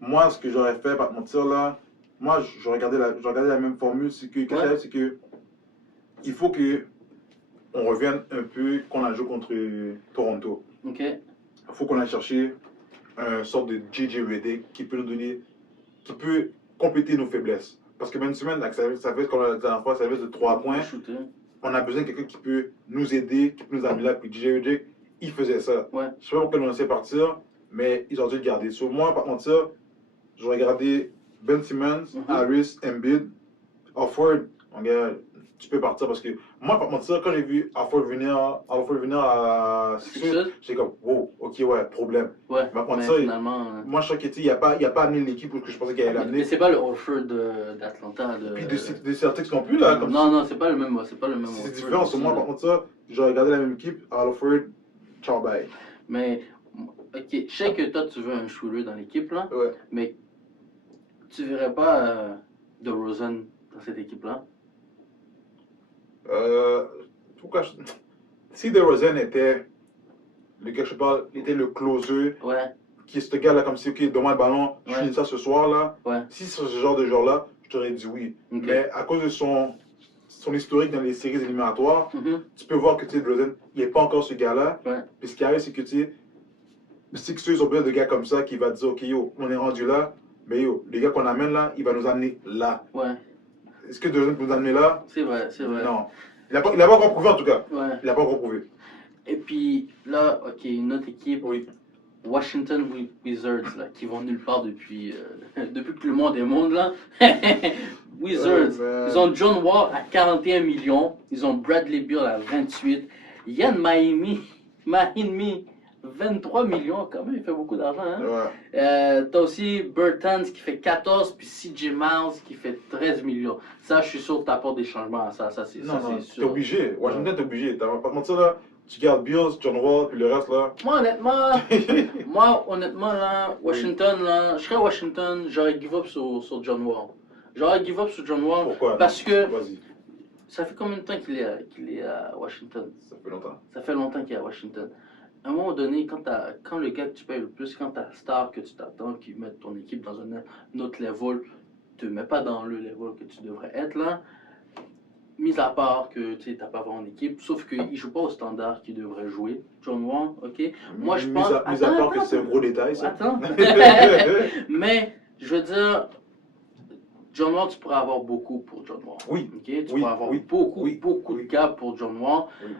Moi, ce que j'aurais fait, par mentir là, moi, je regardais la même formule. C'est que il faut que on revienne un peu qu'on a joué contre Toronto. Il faut qu'on aille chercher une sorte de J.J. Redick qui peut nous donner, qui peut compléter nos faiblesses. Parce que Ben Simmons, ça fait comme la dernière fois, ça fait de 3 points. On a besoin de quelqu'un qui peut nous aider, qui peut nous amener là. Puis J.J. Redick, il faisait ça. Je ne sais pas pourquoi ils l'ont laissé partir, mais ils ont dû le garder. Sur moi, par contre, j'aurais gardé Ben Simmons, Harris, Embiid, Horford. Tu peux partir parce que moi, par contre, quand j'ai vu Horford venir à Sixers, j'étais comme, wow, ok, problème. Par contre, finalement, moi, je sais qu'il n'a pas amené l'équipe que je pensais qu'il allait l'amener. Mais c'est pas le Horford d'Atlanta. Puis des Celtics non plus, là. Non, c'est pas le même. C'est différent. Sur moi, par contre, j'aurais gardé la même équipe, Horford, ciao, bye. Mais, ok, je sais que toi, tu veux un shooter dans l'équipe, là. Mais Tu verrais pas DeRozan dans cette équipe-là? Pourquoi si DeRozan était le gars, je sais pas, était le closer, Ouais, qui est ce gars-là comme si, ok, donne-moi le ballon, je Ouais. finis ça ce soir-là. ouais. Si c'est ce genre de joueur-là, je t'aurais dit oui. Ok. Mais à cause de son historique dans les séries éliminatoires, Mhm. tu peux voir que tu sais, DeRozan, il n'est pas encore ce gars-là. Ouais. Puis ce qui arrive, c'est que tu sais, les Sixers ont besoin de gars comme ça qui va dire, ok, yo, on est rendu là, mais yo, le gars qu'on amène là, il va nous amener là. Ouais, Est-ce que DeRozan peut nous amener là? c'est vrai, c'est vrai. Non. Il n'a pas encore prouvé en tout cas. Ouais. Il n'a pas encore prouvé. Et puis là, ok, une autre équipe, Oui. Washington Wizards, là, qui vont nulle part depuis, depuis que le monde est monde, là. Wizards, man. ils ont John Wall à 41 millions, ils ont Bradley Beal à 28, Yann Mahimi, 23 millions, quand même, il fait beaucoup d'argent, hein. Ouais. T'as aussi Bertans qui fait 14, puis CJ Miles qui fait 13 millions. Ça, je suis sûr que t'apportes des changements à ça, c'est Non, non, sûr. t'es obligé. Washington, t'es obligé. T'as pas mentir là. Tu gardes Bills, John Wall, puis le reste là. Moi, honnêtement, là, Washington, là, je serais Washington, j'aurais give up sur John Wall. J'aurais give up sur John Wall Pourquoi? parce que Vas-y, ça fait combien de temps qu'il est à Washington? ça fait longtemps. Ça fait longtemps qu'il est à Washington. À un moment donné, quand le gars que tu payes le plus, quand ta star que tu t'attends, qui met ton équipe dans un autre level, te met pas dans le level que tu devrais être là, mis à part que tu n'as pas vraiment d'équipe, sauf qu'il ne joue pas au standard qu'il devrait jouer, John Wall, ok? Moi, je pense... Mis à part que c'est un gros détail, ça. Attends. Mais, je veux dire, John Wall, tu pourrais avoir beaucoup pour John Wall. Oui. Ok? Tu Oui, pourrais avoir oui, beaucoup oui, de cas pour John Wall. Oui.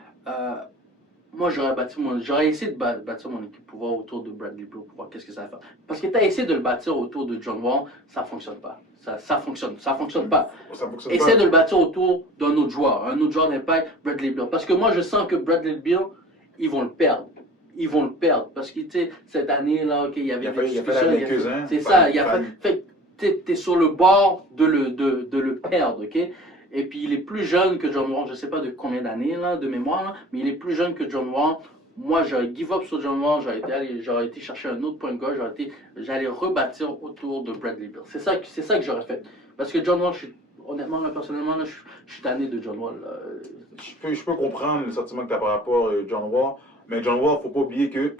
Moi, j'aurais essayé de bâtir mon équipe pour voir autour de Bradley Beal, pour voir qu'est-ce que ça va faire. Parce que tu as essayé de le bâtir autour de John Wall, ça ne fonctionne pas. Ça fonctionne pas. Ça fonctionne Essaie pas. de le bâtir autour d'un autre joueur d'impact, Bradley Beal. Parce que moi, je sens que Bradley Beal, ils vont le perdre. Ils vont le perdre. Parce que, tu sais, cette année-là, ok, il y avait des Il a fait la discussions, vécueuse, hein. c'est ça, il a fait t'es sur le bord de le perdre, ok? Et puis, il est plus jeune que John Wall, je ne sais pas de combien d'années, là, de mémoire, là, mais il est plus jeune que John Wall. Moi, j'aurais give up sur John Wall, j'aurais été chercher un autre point de guard, j'allais rebâtir autour de Bradley Beal. C'est ça que j'aurais fait. Parce que John Wall, honnêtement, là, personnellement, là, je suis tanné de John Wall. Je peux comprendre le sentiment que tu as par rapport à John Wall, mais John Wall, faut pas oublier que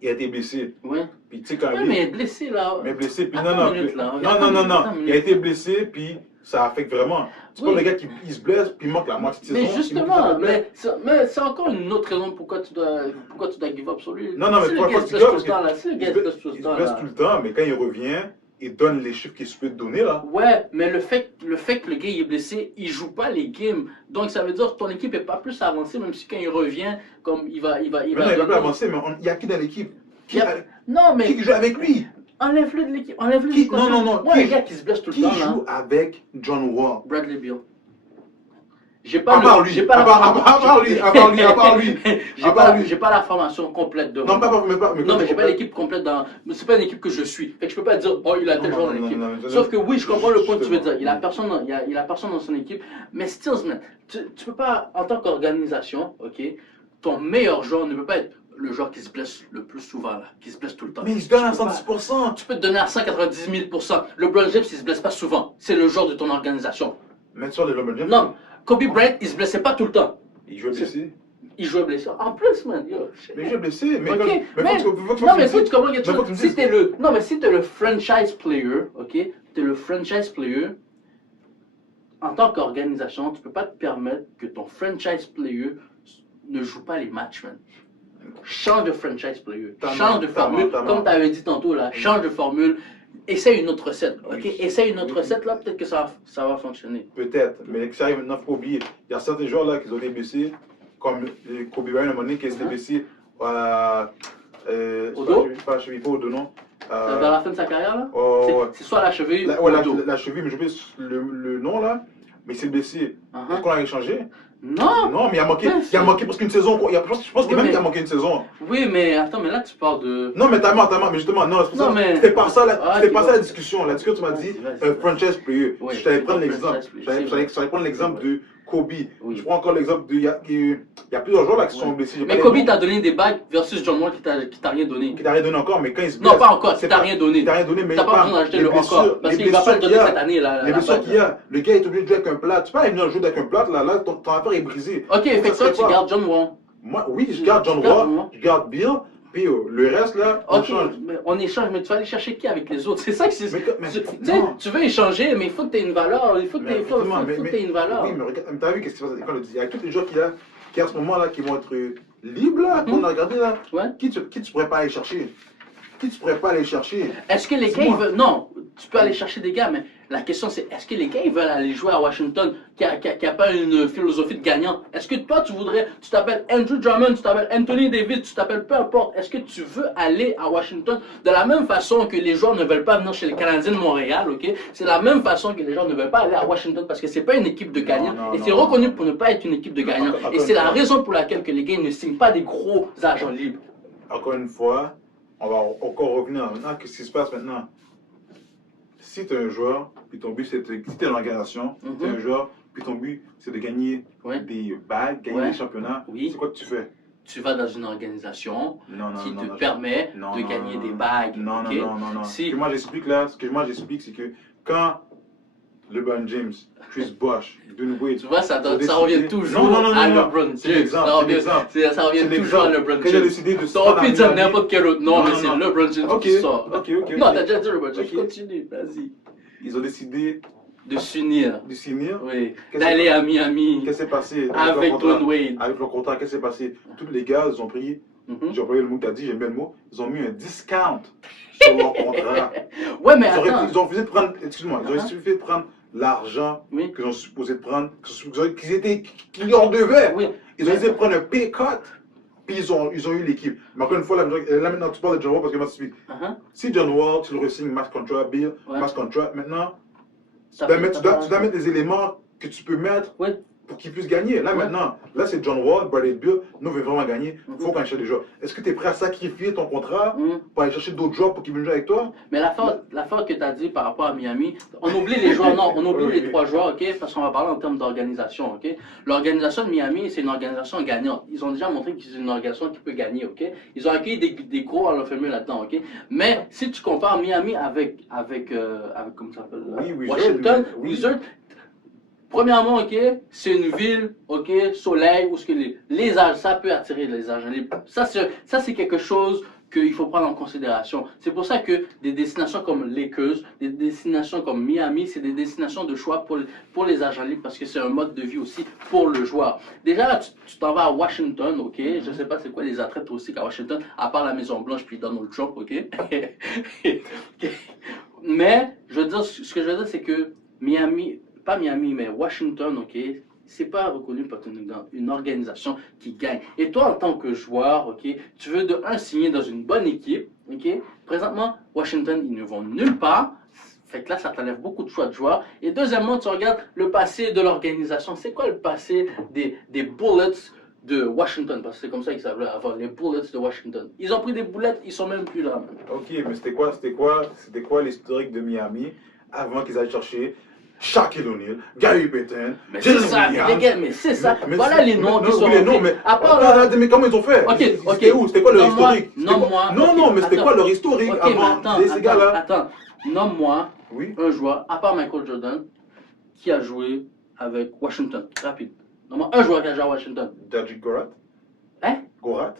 il a été blessé. Ouais. Puis tu sais quand Ouais, mais blessé, là. mais blessé, puis Attends non, une minute, là. non, Attends non, une non, minute. il a été blessé, puis ça affecte vraiment. C'est Oui. pas le gars qui il se blesse, puis il manque la moitié de Mais saison. justement, mais c'est encore une autre raison pourquoi tu dois give up sur lui. Non, non, mais si le toi, gars faut se que blesse tu tout le temps, là, si le il gars se se blesse tout le blesse temps, tout là. le temps, mais quand il revient, il donne les chiffres qu'il se peut te donner là. Ouais, mais le fait que le gars il est blessé, il joue pas les games. Donc ça veut dire que ton équipe est pas plus avancée, même si quand il revient, comme il va Maintenant, il va donner- plus avancer, mais il y a qui dans l'équipe Il y a- Non, mais qui joue avec lui? enlève-le de l'équipe, enlève-le Qui- de l'équation. non, non, non, Moi, qui- les gars qui se blessent tout le Qui temps, joue là, avec John Wall? Bradley Beal. J'ai À pas part lui, j'ai pas à part lui, j'ai pas la formation complète de Non, mais Non, mais j'ai pas l'équipe complète dans. Mais c'est pas une équipe que je suis. Fait que je peux pas dire, oh, il a tel Non, joueur non, dans l'équipe. non, non, Sauf que oui, je comprends le point que tu veux justement. dire. Il a personne dans son équipe. Mais Stills, man, tu peux pas, en tant qu'organisation, ok, ton meilleur joueur ne peut pas être le joueur qui se blesse le plus souvent, là, qui se blesse tout le temps. Mais il se donne à Tu peux pas. 110%. Tu peux te donner à 190 000%. LeBron James, il se blesse pas souvent. C'est le joueur de ton organisation. Même sur les LeBron James. Non, Kobe Bryant, il se blessait pas tout le temps. Il joue blessé. Il jouait blessé. En plus, man, yo, shit. Mais il joue blessé. Mais Ok, mais mais- faut que Non, tu mais me faut que dises- tu comprends quelque mais faut que tu chose. me Si dises- t'es le... Non, mais si t'es le franchise player, ok? T'es le franchise player, en tant qu'organisation, tu peux pas te permettre que ton franchise player ne joue pas les matchs, man. Change de franchise player. Change de formule. Comme tu avais dit tantôt, là, change de formule. Essaye une autre recette, ok? Oui. Essaye une autre Oui. recette, là, peut-être que ça va fonctionner. Peut-être, mais ça arrive maintenant, faut pas oublier. Il y a certains joueurs là qui ont été blessés, comme Kobe Bryant, à un moment donné, qui s'était blessé Au dos? pas à cheville, pas au dos, non. Vers la fin de sa carrière, là? Oh, C'est- ouais. C'est soit la cheville La, ou ouais, le dos. la cheville, mais j'oublie le nom là, mais il s'est blessé. Uh-huh. Est-ce qu'on l'a échangé? Non! Non, mais il a manqué presque une saison. Je pense Oui, même mais- qu'il a manqué une saison. Oui, mais attends, mais là, tu parles de... Non, mais t'as mais justement, non, c'est pour Non, ça. mais- C'était pas ça, Ah, c'était tu pas vas- ça la discussion. La discussion, tu m'as dit, Vas-y, vas-y. franchise player. Oui, Je t'allais c'est prendre pas l'exemple. franchise player, c'est vrai. J'allais prendre l'exemple C'est de Kobe. Oui. Je prends encore l'exemple il y a plusieurs joueurs là qui sont blessés. J'ai pas Mais les Kobe noms, t'a donné des bagues versus John Wall qui t'a rien donné. qui t'a rien donné encore, mais quand il se Non, blesse, pas encore, c'est qui t'a rien donné. Qui t'a rien donné, mais T'as pas besoin d'ajouter le encore. Parce qu'il va pas le donner cette année. Là, les la blessures bague, qu'il y a, le gars est obligé de jouer avec un plat. Tu peux pas venir jouer avec un plat, là, ton affaire est brisée. Ok, fait que toi, tu pas. gardes John Wall. Moi, oui, je garde John Tu gardes Wall, John Wall. je garde Bill, puis le reste là, on Ok, change. mais on échange, mais tu vas aller chercher qui avec les autres? C'est ça que c'est. Mais Tu sais, non. tu veux échanger, mais il faut que tu aies une valeur. Il faut que tu aies une valeur. Oui, mais regarde, t'as vu qu'est-ce qui se passe quand il y a tous les joueurs qu'il y a, qui en ce moment là, qui vont être libres là, qu'on a regardé là. Ouais. Qui tu pourrais pas aller chercher? Qui tu pourrais pas aller chercher? Est-ce que les gars, ils veulent. Non, tu peux aller chercher des gars, mais la question c'est est-ce que les gars, ils veulent aller jouer à Washington qui a pas une philosophie de gagnant? Est-ce que toi, tu t'appelles Andrew Drummond, tu t'appelles Anthony Davis, tu t'appelles peu importe, est-ce que tu veux aller à Washington de la même façon que les joueurs ne veulent pas venir chez les Canadiens de Montréal, ok? C'est la même façon que les gens ne veulent pas aller à Washington parce que c'est pas une équipe de gagnants non, et non, c'est non, reconnu non. pour ne pas être une équipe de gagnants. Encore Et c'est une la fois. raison pour laquelle que les gars ne signent pas des gros agents libres. Encore une fois, on va encore revenir maintenant. Qu'est-ce qui se passe maintenant? Si tu es un joueur, puis ton but c'est si tu es une organisation, tu es un joueur, puis ton but c'est de gagner Ouais. des bagues, gagner Ouais. des championnats, Oui. c'est quoi que tu fais? Tu vas dans une organisation Non, non, qui non, te non, permet non, de non, gagner non, des non. bagues. Non, ok? non, non, non. Si- Ce que moi j'explique là, c'est que quand LeBron James, Chris Bosh, Dwayne Wade, Tu vois, ça ont décidé- revient toujours Non, non, non, à non, non. LeBron C'est James. l'exemple, Ça c'est revient, l'exemple. ça revient C'est toujours à l'exemple. LeBron Quand il a James. décidé de se T'aurais prendre pu à dire Miami- n'importe quel autre nom, Non, mais non, c'est non. LeBron James Ok, qui sort. ok. Non, t'as déjà dit LeBron James. Ok. Continue, vas-y. Ils ont décidé De s'unir. de signer. Oui. Qu'est-ce D'aller qui- à Miami Qu'est-ce qui s'est passé avec leur contrat? Dwayne Wade. Avec leur contrat, qu'est-ce qui s'est passé? Tous les gars, ils ont pris, Mhm. j'ai employé le mot que tu as dit, j'aime bien le mot, ils ont mis un discount sur leur contrat. Ouais, mais Ils attends. ont refusé de prendre, excuse-moi, ils ont refusé de prendre l'argent Oui. qu'ils ont supposé de prendre, qu'ils leur devaient. Oui. Ils ont essayé de prendre un pay cut, puis ils ont eu l'équipe. Mais encore une fois, là maintenant tu parles de John Wall parce que moi, tu Uh-huh. si John Wall, tu le re-signes max contract, Bill, Ouais. max contract, maintenant, Ça tu dois, fait mettre, pas- tu dois mettre des éléments que tu peux mettre Oui. pour qu'ils puissent gagner. Là Ouais. maintenant, là c'est John Wall, Bradley Bill, nous on veut vraiment gagner, il Mhm. faut qu'on cherche des joueurs. Est-ce que tu es prêt à sacrifier ton contrat Mhm. pour aller chercher d'autres joueurs pour qu'ils viennent jouer avec toi? Mais l'affaire que tu as dit par rapport à Miami, on oublie les joueurs, non, on oublie Oui, les oui. trois joueurs, ok? Parce qu'on va parler en termes d'organisation, ok? L'organisation de Miami, c'est une organisation gagnante. Ils ont déjà montré que c'est une organisation qui peut gagner, ok? Ils ont accueilli des gros Hall of Famers là-dedans, ok? Mais si tu compares Miami avec comment ça s'appelle? Oui, Wizards, Washington, oui. Wizards, premièrement, ok, c'est une ville, ok, soleil, où ce que les âges, ça peut attirer les agents libres. Ça, c'est quelque chose qu'il faut prendre en considération. C'est pour ça que des destinations comme Lakers, des destinations comme Miami, c'est des destinations de choix pour les agents libres parce que c'est un mode de vie aussi pour le joueur. Déjà, là, tu t'en vas à Washington, ok? Je sais pas c'est quoi les attraits aussi qu'à Washington, à part la Maison Blanche puis Donald Trump, ok? Mais, je veux dire, ce que je veux dire, c'est que Miami, pas Miami, mais Washington, ok, c'est pas reconnu par une organisation qui gagne. Et toi, en tant que joueur, ok, tu veux de un signer dans une bonne équipe, ok. Présentement, Washington, ils ne vont nulle part. Fait que là, ça t'enlève beaucoup de choix de joueurs. Et deuxièmement, tu regardes le passé de l'organisation. C'est quoi le passé des Bullets de Washington? Parce que c'est comme ça qu'ils s'appelaient avant, les Bullets de Washington. Ils ont pris des boulettes, ils sont même plus là. Ok, mais c'était quoi l'historique de Miami avant qu'ils aillent chercher Shaquille O'Neal, Gary Payton, Mais c'est ça, les gars, mais c'est ça. Mais Voilà c'est- les noms qui sont oui, les noms, remplis. mais, À part mais comment ils ont fait? Ok, ok. C'était où? C'était quoi leur Nomme-moi- historique? C'était quoi- nomme-moi- Non, ok, non, mais c'était attends. quoi leur historique Ok, mais avant ces gars-là? attends. Nomme-moi Oui. un joueur, à part Michael Jordan, qui a joué avec Washington. Rapide. Nomme-moi un joueur qui a joué à Washington. Magic Gorat? Hein? Gorat?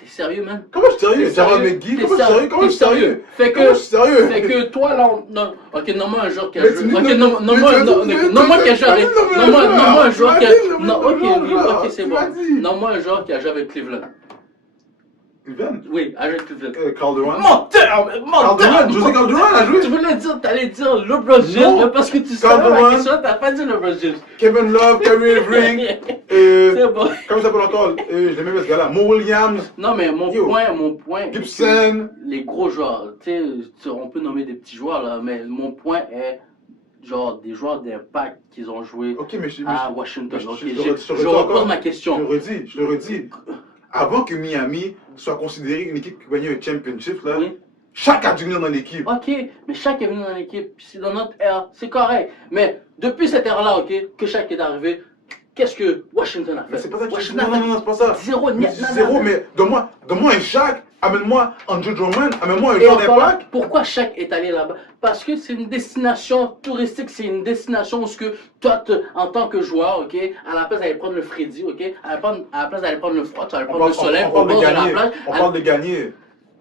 T'es sérieux, man? Comment je suis sérieux? T'es Jamal sérieux? McGee? T'es Comment je suis sérieux? Comment je T'es suis sérieux? Fait Comment je que, suis sérieux? fait que toi, là, non. Ok, nomme-moi un joueur qui a Mais joué. tu- Ok, mais- nomme-moi mais- nomme-moi qui a joué avec. mais- Nomme-moi un joueur qui a. vas-y, Non, ok, nomme-moi un oui, joueur. ok, c'est Tu bon. m'as dit. Nomme-moi un joueur qui a joué avec Cleveland. Cleveland? Oui, avec Cleveland. Calderon? Menteur! Calderon? José Calderon a joué? Tu voulais dire, t'allais dire LeBron James, Non. mais parce que tu savais Calderon. la question, t'as pas dit LeBron James. Kevin Love, Kyrie Irving, C'est bon. comment il s'appelle encore? Je l'ai même ce gars-là. Mo Williams, Non, mais mon Yo. point. Gibson. Les gros joueurs, tu sais, on peut nommer des petits joueurs là, mais mon point est genre des joueurs d'impact qu'ils ont joué Ok, mais à Washington. je- Ok, je- je- je je- repose encore. ma je question. le redis. Avant que Miami soit considéré une équipe qui gagnait un championship, là, Oui. Shaq a dû venir dans l'équipe. Ok, mais Shaq est venu dans l'équipe, c'est dans notre ère, c'est correct. Mais depuis cette ère-là, ok, que Shaq est arrivé, qu'est-ce que Washington a fait? Mais c'est pas ça que je dis. Washington Non, c'est pas ça. Zéro, Mais zéro, mais donne-moi un Shaq, amène-moi Andrew Drummond, amène-moi un Et joueur encore là, d'impact. pourquoi Shaq est allé là-bas? Parce que c'est une destination touristique, c'est une destination où ce que toi, en tant que joueur, ok, à la place d'aller prendre le Freddy, ok, à la place d'aller prendre le froid, tu vas aller prendre le soleil, on parle de bord de la gagner. plage. On parle de gagner.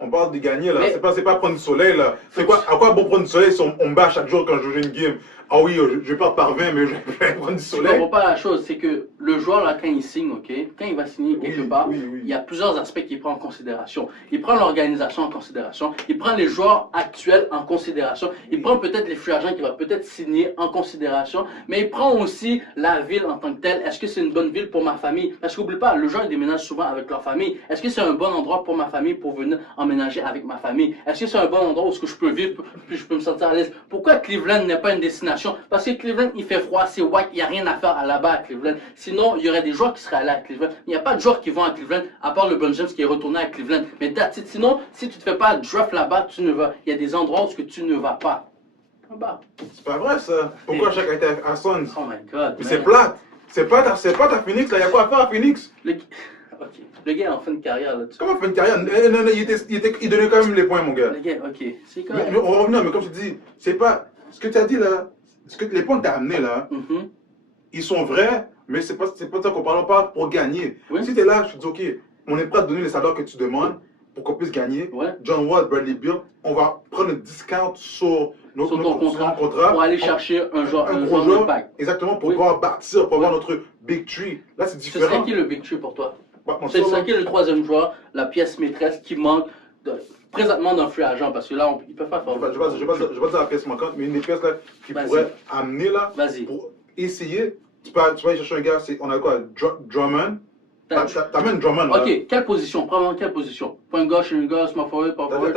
On parle de gagner là. Mais- C'est pas prendre du soleil là. C'est quoi, à quoi bon prendre du soleil si on me bat chaque jour quand je joue une game? Ah oui, je pars par 20, mais je vais prendre du Tu soleil. comprends pas la chose, c'est que le joueur là, quand il signe, ok, quand il va signer quelque Oui, part, oui, oui. il y a plusieurs aspects qu'il prend en considération. Il prend l'organisation en considération, il prend les joueurs actuels en considération, il prend peut-être les free agents qu'il va peut-être signer en considération, mais il prend aussi la ville en tant que telle. Est-ce que c'est une bonne ville pour ma famille? Parce qu'oublie pas, le joueur il déménage souvent avec leur famille. Est-ce que c'est un bon endroit pour ma famille pour venir emménager avec ma famille? Est-ce que c'est un bon endroit où est-ce que je peux vivre puis je peux me sentir à l'aise? Pourquoi Cleveland n'est pas une destination? Parce que Cleveland, il fait froid, c'est white, il n'y a rien à faire là-bas à Cleveland. Sinon, il y aurait des joueurs qui seraient allés à Cleveland. Il n'y a pas de joueurs qui vont à Cleveland, à part le James qui est retourné à Cleveland. Mais that's it. Sinon, si tu ne te fais pas draft là-bas, tu ne vas. Il y a des endroits où ce que tu ne vas pas. Là-bas. C'est pas vrai ça. Pourquoi chaque a été à Suns? Oh my god. Mais man. c'est plate. C'est pas ta Phoenix là. Il y a quoi à faire à Phoenix? Ok. Le gars est en fin de carrière là. Comment faire une carrière? Non, il donnait quand même les points, mon gars. Le gars, ok. C'est Mais, correct. mais on revient, mais comme je te dis, c'est pas. Ce que tu as dit là, les points que tu as amenés là, Mhm. ils sont vrais, mais c'est pas ça qu'on parle pas pour gagner. Oui. Si tu es là, je te dis, ok, on est prêt à te donner les salaires que tu demandes pour qu'on puisse gagner. Ouais. John Wall, Bradley Beal, on va prendre un discount sur Sur ton contrat, contrat pour aller chercher un joueur gros joueur, d'impact. exactement, pour Oui. pouvoir bâtir, pour avoir Oui. notre big tree. Là, c'est Ce différent. serait qui le big tree pour toi? Bah, mon C'est soeur, qui le troisième joueur, la pièce maîtresse qui manque présentement d'un free agent? Parce que là, ils peuvent pas faire. je vais pas dire la pièce manquante, mais une des pièces là qui Vas-y. pourrait amener là, Vas-y. pour essayer. Tu vas aller chercher un gars, on a quoi? Drummond. T'amènes Drummond là. Ok, quelle position? Prends quelle position? Point gauche, une gauche, small forward, power forward.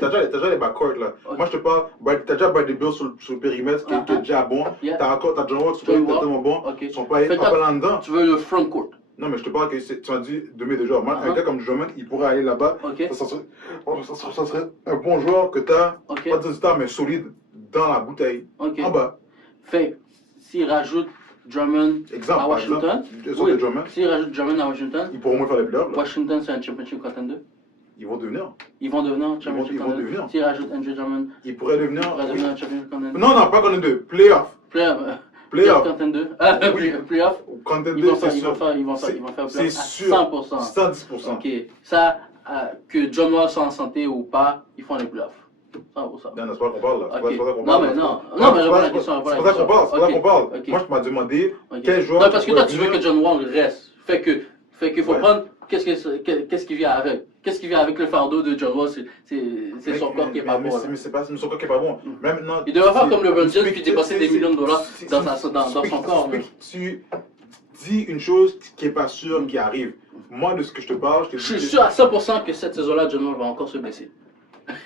T'as déjà les backcourts là. Ok. Moi je te parle, t'as déjà Bradley Beal sur le périmètre qui est déjà bon. Yeah. T'as John Wall qui John est Wall. tellement bon. Ok. Ils sont pas Fait que toi, là-dedans. Tu veux le front court? Non mais je te parle que tu as dit demi déjà. Moi, un Uh-huh. gars comme Drummond, il pourrait aller là-bas. Ok. Ça serait un bon joueur que t'as, Ok. pas d'une star mais solide dans la bouteille. Ok. En bas. Fait, s'il rajoute Drummond Exemple, à par Washington, exemple, sur le Drummond, s'il rajoute Drummond à Washington, ils pourront moins faire les playoffs. là. Washington c'est un championship contender. Ils vont devenir. Ils vont devenir un championship Ils vont contender. devenir. S'il rajoute Andrew Drummond, Ils pourraient devenir. il pourrait devenir un championship contender. Non, non, pas qu'on est deux. Playoff. Playoff Playoff. contender. Oui. Playoff. Contender, Ils vont c'est faire, sûr. playoff C'est à sûr. 100%. 110%. Ok. Ça, que John Wall soit en santé ou pas, ils font les playoffs. 100%. Non, c'est pas qu'on parle là. Ok. C'est pas ça qu'on Non, parle. mais non. C'est Non, pas- mais c'est réponds à pas- la question, réponds à la C'est pas ça qu'on question. parle. C'est pas ça Ok. qu'on parle. Ok. Moi, je m'as demandé Ok. quel joueur. Non, parce que toi, tu veux pourrait que John Wall reste. Fait qu'il faut Ouais. prendre. Qu'est-ce qui vient avec? Qu'est-ce qui vient avec le fardeau de John Wall? C'est son corps qui est pas bon. là. Mais c'est pas son corps qui est pas bon. Même maintenant. Il devrait faire c'est- comme LeBron James c'est- puis dépenser des c'est- millions de dollars c'est- dans c'est- son corps. là. Tu dis une chose qui est pas sûre qui arrive. Moi, de ce que je te parle, je te Je suis dis. sûr à 100% que cette saison-là, John Wall va encore se blesser.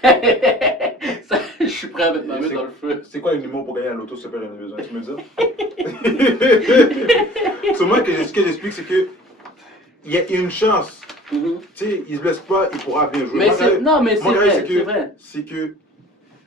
Ça, je suis prêt à mettre ma main dans le feu. C'est quoi le numéro pour gagner à l'auto, s'il te plaît, j'en ai besoin, tu me dis? Sur moi, ce que j'explique, c'est que il y a une chance. Mhm. Tu sais, il se blesse pas, il pourra bien jouer. Mais Moi, c'est, non, mais c'est moi, vrai, c'est c'est vrai. C'est que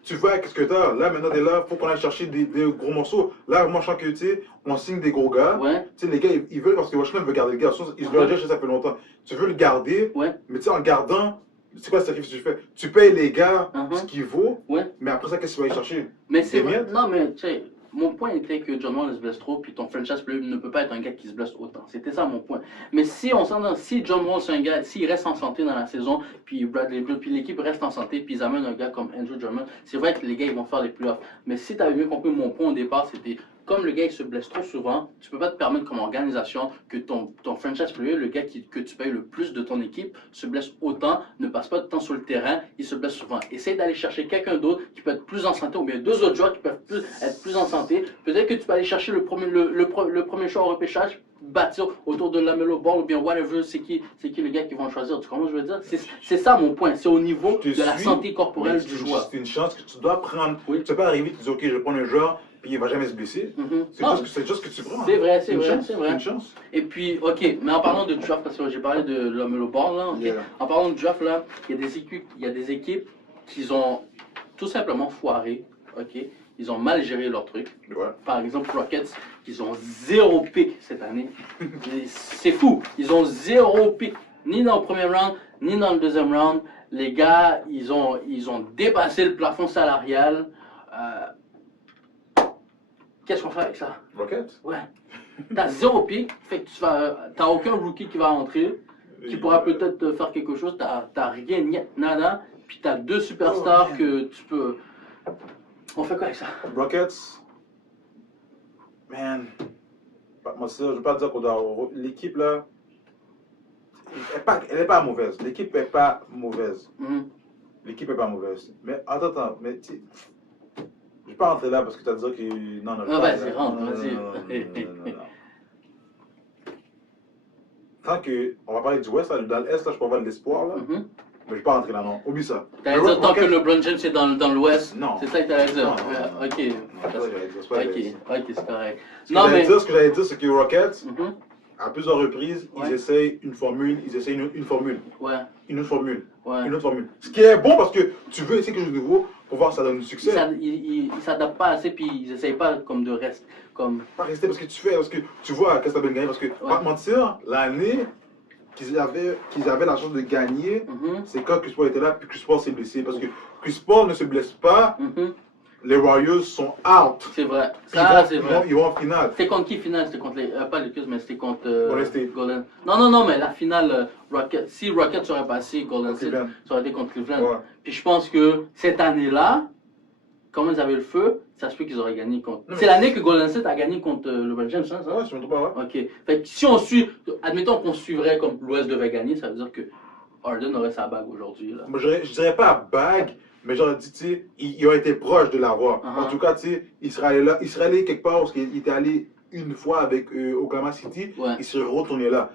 tu vois qu'est-ce que t'as. Là, maintenant, t'es là, faut qu'on aille chercher des gros morceaux. Là, moi, je sens que, tu sais, on signe des gros gars. Ouais, Tu sais, les gars, ils veulent, parce que Washington veut garder le gars. Ils se veulent déjà, ça fait longtemps. Tu veux le garder, ouais, mais tu sais, en le gardant, c'est quoi le sacrifice que tu fais? Tu payes les gars Uh-huh. ce qu'il vaut, ouais. mais après ça, qu'est-ce que tu vas aller chercher? Mais c'est Des vrai. miettes? Non, mais tu sais, mon point était que John Wall se blesse trop, puis ton franchise player ne peut pas être un gars qui se blesse autant. C'était ça mon point. Mais si on s'entend, si John Wall c'est un gars, s'il reste en santé dans la saison, puis Bradley Beal, puis l'équipe reste en santé, puis ils amènent un gars comme Andrew Drummond, c'est vrai que les gars ils vont faire les playoffs. Mais si tu avais bien compris mon point au départ, c'était comme le gars il se blesse trop souvent, tu peux pas te permettre comme organisation que ton franchise player, le gars que tu payes le plus de ton équipe, se blesse autant, ne passe pas de temps sur le terrain, il se blesse souvent. Essaye d'aller chercher quelqu'un d'autre qui peut être plus en santé, ou bien deux autres joueurs qui peuvent être plus en santé. Peut-être que tu peux aller chercher le premier choix au repêchage, bâtir autour de LaMelo Ball ou bien whatever, c'est qui le gars qu'ils vont choisir. Tu comprends ce que je veux dire? C'est ça mon point, c'est au niveau Je te de la suis, santé corporelle mais du joueur. C'est une chance que tu dois prendre. Oui. Tu ne peux pas arriver et te dire, OK, je vais prendre un joueur, puis il ne va jamais se blesser. Mhm. C'est Non, juste que tu prends. c'est vrai, c'est une vrai, chance, c'est vrai. une chance. Et puis, ok, mais en parlant de draft, parce que j'ai parlé de LaMelo Ball, là, ok. Yeah. En parlant de draft, là, il y a des équipes qu'ils ont tout simplement foiré, ok? Ils ont mal géré leur truc. Ouais. Par exemple, Rockets, ils ont 0 pick cette année. C'est fou. Ils ont 0 pick. Ni dans le premier round, ni dans le deuxième round. Les gars, ils ont dépassé le plafond salarial. Qu'est-ce qu'on fait avec ça? Rockets? Ouais. T'as 0 pick, fait que t'as aucun rookie qui va entrer, qui pourra peut-être faire quelque chose. T'as rien, nada. Puis t'as 2 superstars que tu peux. On fait quoi avec ça? Rockets, man, moi, je ne veux pas dire qu'on doit. L'équipe là, elle n'est pas mauvaise. L'équipe n'est pas mauvaise. L'équipe n'est pas mauvaise. Mais attends, mais tu. Je ne vais pas rentrer là parce que tu as dit que. Non, Vas-y, rentre, vas-y. Non. Tant que. On va parler du West, là, dans l'Est, là, je peux avoir de l'espoir là. Mais je ne vais pas rentrer là, non. Oublie ça. T'allais dire tant que LeBron James est dans l'Ouest? Non. C'est ça que t'allais dire? Non. Ok. Ok, c'est correct. Ce que j'allais dire, c'est que Rockets, à plusieurs reprises, Ouais. ils essayent une formule, une formule. Ouais. Une autre formule. Ouais. Une autre formule. Ce qui est bon parce que tu veux essayer quelque chose de nouveau pour voir si ça donne du succès. Ils s'adaptent pas assez, puis ils essayent pas comme de rester. Comme... Pas rester parce que tu vois qu'est-ce que ça donne gagner. Parce que, pas te mentir, l'année qu'ils avaient la chance de gagner, c'est quand Chris Paul était là, puis Chris Paul s'est blessé. Parce que Chris Paul ne se blesse pas, les Warriors sont out. C'est vrai. Puis Ça, c'est vrai. ils vont en finale. C'était contre qui finale? C'était contre les. Pas les Cavs, mais c'était contre. Golden State. Golden. Non, mais la finale, Rocket. Si Rocket serait passé, Golden State, Cleveland. ça aurait été contre Cleveland. Ouais. Puis je pense que cette année-là, comme ils avaient le feu, ça se peut qu'ils auraient gagné contre. Non, C'est mais- l'année que Golden State a gagné contre LeBron James, hein, ça? Ouais, je me trompe pas, ouais. Ok. Fait que si on suit, admettons qu'on suivrait comme l'Ouest devait gagner, ça veut dire que Harden aurait sa bague aujourd'hui. Là. Moi, je dirais pas bague, mais j'aurais dit, tu sais, ils ont été proches de l'avoir. En tout cas, tu sais, il serait allé quelque part parce qu'il était allé une fois avec Oklahoma City, Ouais. il serait retourné là.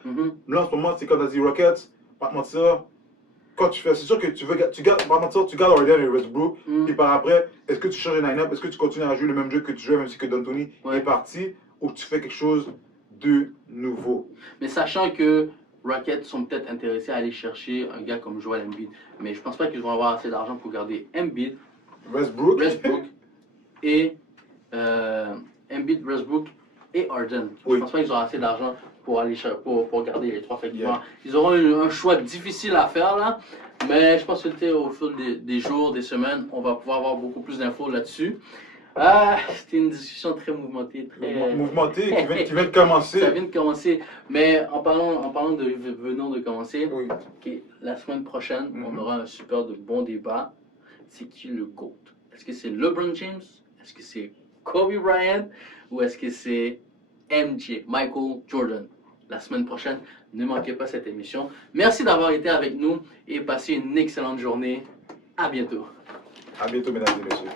Là, en ce moment, c'est quand tu as dit Rockets, pas te mentir, quand tu fais, c'est sûr que tu gardes, pas te mentir, tu gardes Harden et Westbrook, puis par après, est-ce que tu changes de line-up, est-ce que tu continues à jouer le même jeu que tu jouais, même si que D'Antoni est parti, ou tu fais quelque chose de nouveau? Mais sachant que Rockets sont peut-être intéressés à aller chercher un gars comme Joel Embiid. Mais je pense pas qu'ils vont avoir assez d'argent pour garder Embiid, Westbrook, et Embiid, Westbrook et Harden. Oui. Je pense pas qu'ils auront assez d'argent pour aller pour garder les trois. Fait qu'ils ils auront un choix difficile à faire là. Mais je pense que au fil des jours, des semaines, on va pouvoir avoir beaucoup plus d'infos là-dessus. C'était une discussion très mouvementée, très mouvementé, qui vient de commencer. Ça vient de commencer. Mais en parlant de venons de commencer, Oui. ok, la semaine prochaine, on aura un super de bon débat. C'est qui le GOAT? Est-ce que c'est LeBron James? Est-ce que c'est Kobe Bryant? Ou est-ce que c'est MJ, Michael Jordan? La semaine prochaine, ne manquez pas cette émission. Merci d'avoir été avec nous et passez une excellente journée. À bientôt. À bientôt, mesdames et messieurs.